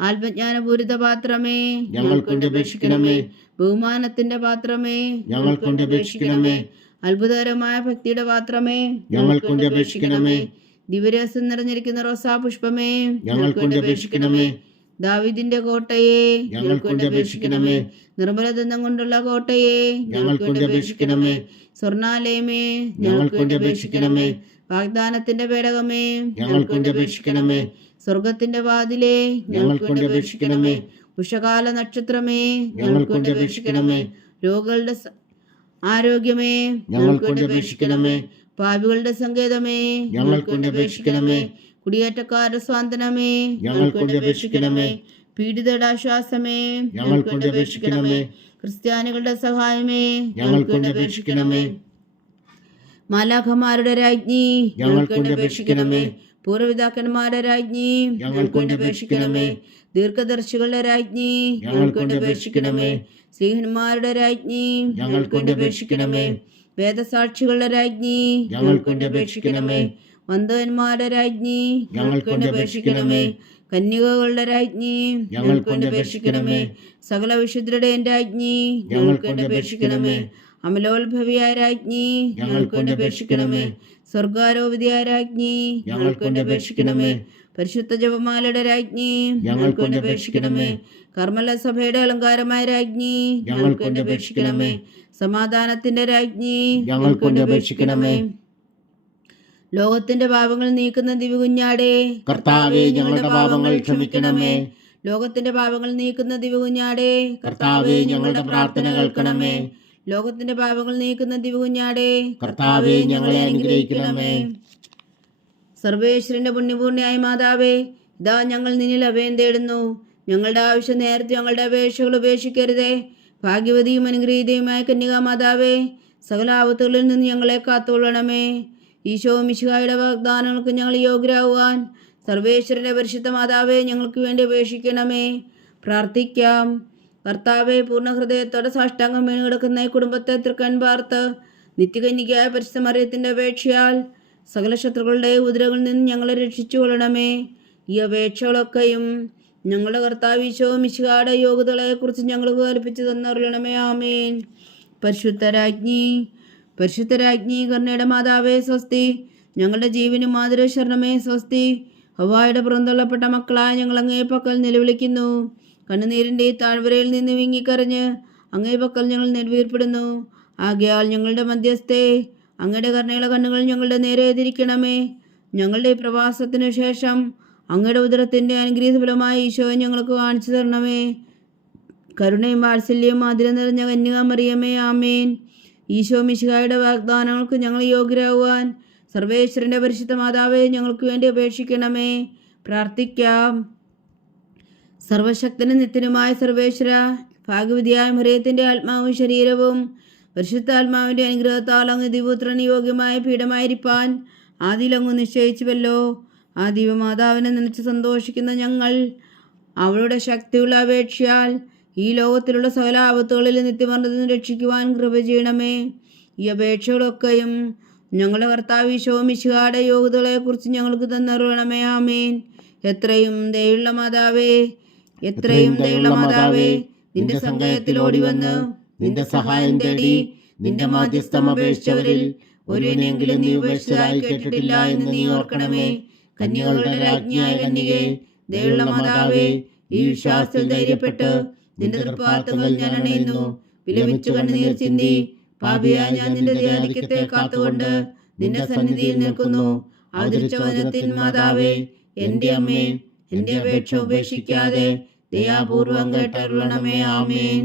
ആത്മജ്ഞാനപൂരിത പാത്രമേ, ഞങ്ങൾക്ക് വേണ്ടി അപേക്ഷിക്കണമേ. ബഹുമാനത്തിന്റെ പാത്രമേ, ഞങ്ങൾക്ക് വേണ്ടി അപേക്ഷിക്കണമേ. അത്ഭുതകരമായ ഭക്തിയുടെ പാത്രമേ, ഞങ്ങൾക്ക് വേണ്ടി അപേക്ഷിക്കണമേ. ദിവ്യരസം നിറഞ്ഞിരിക്കുന്ന റോസാ പുഷ്പമേ, ഞങ്ങൾക്ക് വേണ്ടി അപേക്ഷിക്കണമേ. ദാവീദിന്റെ കോട്ടയെ, ഞങ്ങൾക്ക് വേണ്ടി അപേക്ഷിക്കണമേ. നിർമ്മലദന്തം കൊണ്ടുള്ള കോട്ടയെ, ഞങ്ങൾക്ക് വേണ്ടി അപേക്ഷിക്കണമേ. സ്വർണാലയമേ, ഞങ്ങൾക്ക് വേണ്ടി അപേക്ഷിക്കണമേ. വാഗ്ദാനത്തിന്റെ പേടകമേ, ഞങ്ങൾക്ക് വേണ്ടി അപേക്ഷിക്കണമേ. സ്വർഗത്തിന്റെ വാതിലേ, ഞങ്ങൾക്ക് വേണ്ടി അപേക്ഷിക്കണമേ. ഉഷകാല നക്ഷത്രമേ, ഞങ്ങൾക്ക് വേണ്ടി അപേക്ഷിക്കണമേ. രോഗികളുടെ ആരോഗ്യമേ, ഞങ്ങൾക്ക് വേണ്ടി അപേക്ഷിക്കണമേ. പാപികളുടെ സങ്കേതമേ, ഞങ്ങൾക്ക് വേണ്ടി അപേക്ഷിക്കണമേ. കുടിയേറ്റക്കാരുടെ സ്വാന്തനമേ, ഞങ്ങൾക്ക് വേണ്ടി അപേക്ഷിക്കണമേ. പീഡിതയുടെ ആശ്വാസമേ, ഞങ്ങൾക്ക് വേണ്ടി അപേക്ഷിക്കണമേ. ക്രിസ്ത്യാനികളുടെ സഹായമേ, ഞങ്ങൾക്ക് വേണ്ടി അപേക്ഷിക്കണമേ. മാലാഖമാരുടെ രാജ്ഞി, ഞങ്ങൾക്ക് വേണ്ടി അപേക്ഷിക്കണമേ. പൂർവ്വപിതാക്കന്മാരുടെ രാജ്ഞി, ഞങ്ങൾക്ക് വേണ്ടി അപേക്ഷിക്കണമേ. ദീർഘദർശികളുടെ രാജ്ഞി, ഞങ്ങൾക്ക് വേണ്ടി അപേക്ഷിക്കണമേ. സ്ത്രീഹന്മാരുടെ രാജ്ഞി, ഞങ്ങൾക്ക് വേണ്ടി അപേക്ഷിക്കണമേ. വേദസാക്ഷികളുടെ രാജ്ഞി, ഞങ്ങൾക്ക് വേണ്ടി അപേക്ഷിക്കണമേ. വന്ധവന്മാരുടെ രാജ്ഞി, ഞങ്ങൾക്ക് വേണ്ടി അപേക്ഷിക്കണമേ. കന്യകകളുടെ രാജ്ഞി, ഞങ്ങൾക്ക് വേണ്ടി അപേക്ഷിക്കണമേ. സകല വിശുദ്ധരുടെയും രാജ്ഞി, ഞങ്ങൾക്ക് വേണ്ടി അപേക്ഷിക്കണമേ. അമലോത്ഭവിയായ രാജ്ഞി, ഞങ്ങൾക്ക് വേണ്ടി അപേക്ഷിക്കണമേ. സ്വർഗാരോപിതയായ രാജ്ഞി, ഞങ്ങൾക്ക് വേണ്ടി അപേക്ഷിക്കണമേ. പരിശുദ്ധ ജപമാലയുടെ രാജ്ഞി, ഞങ്ങൾക്ക് വേണ്ടി അപേക്ഷിക്കണമേ. കർമ്മല സഭയുടെ അലങ്കാരമായ രാജ്ഞി, ഞങ്ങൾക്ക് വേണ്ടി അപേക്ഷിക്കണമേ. സമാധാനത്തിന്റെ രാജ്ഞി, ഞങ്ങൾക്ക് വേണ്ടി അപേക്ഷിക്കണമേ. ലോകത്തിന്റെ പാപങ്ങൾ നീക്കുന്ന ദിവ്യകുഞ്ഞാടേ, കർത്താവേ, ഞങ്ങളുടെ പാപങ്ങൾ ക്ഷമിക്കണമേ. ലോകത്തിന്റെ പാപങ്ങൾ നീക്കുന്ന ദിവ്യകുഞ്ഞാടേ, കർത്താവേ, ഞങ്ങളുടെ പ്രാർത്ഥന കേൾക്കണമേ. ലോകത്തിന്റെ പാപങ്ങൾ നീക്കുന്ന ദിവ്യകുഞ്ഞാടേ, കർത്താവേ, ഞങ്ങളെ അനുഗ്രഹിക്കണമേ. സർവേശ്വരന്റെ പുണ്യപൂർണ്ണയായ മാതാവേ, ഇതാ ഞങ്ങൾ നിന്നിൽ അഭയം തേടുന്നു. ഞങ്ങളുടെ ആവശ്യം നേരത്തെ ഞങ്ങളുടെ അപേക്ഷകൾ ഉപേക്ഷിക്കരുതേ. ഭാഗ്യവതിയും അനുഗ്രഹീതയുമായ കന്യകാമാതാവേ, സകല ആപത്തുകളിൽ നിന്ന് ഞങ്ങളെ കാത്തുകൊള്ളണമേ. ഈശോ മിശിഹായുടെ വാഗ്ദാനങ്ങൾക്ക് ഞങ്ങൾ യോഗ്യരാകുവാൻ സർവേശ്വരന്റെ പരിശുദ്ധ മാതാവേ, ഞങ്ങൾക്ക് വേണ്ടി അപേക്ഷിക്കണമേ. പ്രാർത്ഥിക്കാം. കർത്താവെ, പൂർണ്ണ ഹൃദയത്തോടെ സാഷ്ടാംഗം വീണ് കിടക്കുന്ന ഈ കുടുംബത്തെ തൃക്കൺ പാർത്ത് നിത്യകന്യകയായ പരിശുദ്ധ മറിയത്തിന്റെ അപേക്ഷയാൽ സകല ശത്രുക്കളുടെ ഉദരങ്ങളിൽ നിന്ന് ഞങ്ങളെ രക്ഷിച്ചു കൊള്ളണമേ. ഈ അപേക്ഷകളൊക്കെയും ഞങ്ങളുടെ കർത്താവ് ഈശോ മിശിഹായുടെ യോഗ്യതകളെക്കുറിച്ച് ഞങ്ങൾക്ക് കൽപ്പിച്ചു തന്നറിയണമേ. ആമേൻ. പരിശുദ്ധരാജ്ഞി കരുണയുടെ മാതാവേ സ്വസ്തി. ഞങ്ങളുടെ ജീവനും മാതൃ ശരണമേ സ്വസ്തി. ഹവ്വായുടെ പുറന്തള്ളപ്പെട്ട മക്കളായ ഞങ്ങൾ അങ്ങേ പക്കൽ നിലവിളിക്കുന്നു. കണ്ണുനീരിൻ്റെ ഈ താഴ്വരയിൽ നിന്ന് വിങ്ങിക്കരഞ്ഞ് അങ്ങേ പക്കൽ ഞങ്ങൾ നെടുവീർപ്പെടുന്നു. ആകയാൽ ഞങ്ങളുടെ മധ്യസ്ഥേ, അങ്ങയുടെ കരുണയുള്ള കണ്ണുകൾ ഞങ്ങളുടെ നേരെ തിരിക്കണമേ. ഞങ്ങളുടെ ഈ പ്രവാസത്തിനു ശേഷം അങ്ങയുടെ ഉദരത്തിൻ്റെ അനുഗ്രഹീത ഫലമായ ഈശോയെ ഞങ്ങൾക്ക് കാണിച്ചു തരണമേ. കരുണയും വാത്സല്യവും അതിരം നിറഞ്ഞ കന്യകാമറിയമേ, ആമേൻ. ഈശോ മിശിഹായുടെ വാഗ്ദാനങ്ങൾക്ക് ഞങ്ങൾ യോഗ്യരാകുവാൻ സർവേശ്വരൻ്റെ പരിശുദ്ധ മാതാവേ, ഞങ്ങൾക്ക് വേണ്ടി അപേക്ഷിക്കണമേ. പ്രാർത്ഥിക്കാം. സർവശക്തനും നിത്യനുമായ സർവേശ്വര, ഭാഗ്യവതിയായ മറിയത്തിൻ്റെ ആത്മാവും ശരീരവും പരിശുദ്ധാത്മാവിൻ്റെ അനുഗ്രഹത്താൽ അങ്ങ് ദിവ്യപുത്രന് യോഗ്യമായ പീഠമായിരിക്കാൻ ആദിയിലങ്ങ് നിശ്ചയിച്ചുവല്ലോ. ആ ദിവ്യമാതാവിനെ നനച്ച് സന്തോഷിക്കുന്ന ഞങ്ങൾ അവളുടെ ശക്തിയുള്ള അപേക്ഷയാൽ ഈ ലോകത്തിലുള്ള സകല ആപത്തുകളിൽ നിത്യമർദ്ദത്തിൽ രക്ഷിക്കുവാൻ കൃപ ചെയ്യണമേ. ഈ അപേക്ഷകളൊക്കെയും ഞങ്ങളുടെ കർത്താവ് ഈശോ മിശിഹായുടെ യോഗ്യതകളെക്കുറിച്ച് ഞങ്ങൾക്ക് തന്നറിയണമേ. ആമേൻ. എത്രയും ദയുള്ള മാതാവേ, നിന്റെ സങ്കേതത്തിൽ ഓടിവന്ന് നിന്റെ സഹായം തേടി നിന്റെ മാധ്യസ്ഥം അപേക്ഷിച്ചവരിൽ ഒരുവനെങ്കിലും നീ ഉപേക്ഷിച്ചതായി കേട്ടിട്ടില്ല എന്ന് നീ ഓർക്കണമേ. കന്യകളുടെ രാജ്ഞിയായ കന്യകേ, ദയുള്ള മാതാവേ, ഈ വിശ്വാസത്തിൽ ധൈര്യപ്പെട്ട് നിന്റെ തൃപ്പാദങ്ങൾ ഞാൻ അണയുന്നു. വിലപിച്ചു കണ്ണുനീർ ചിന്തി പാപിയായ ഞാൻ നിന്റെ ധ്യാനിക്കത്തെ കാത്തുകൊണ്ട് നിന്റെ സന്നിധിയിൽ നിൽക്കുന്നു. അവതരിച്ച വചനത്തിൻ മാതാവേ, എൻ്റെ അമ്മേ, എൻ്റെ അപേക്ഷ ഉപേക്ഷിക്കാതെ ദയാപൂർവം കേട്ടരുളണമേ. ആമേൻ.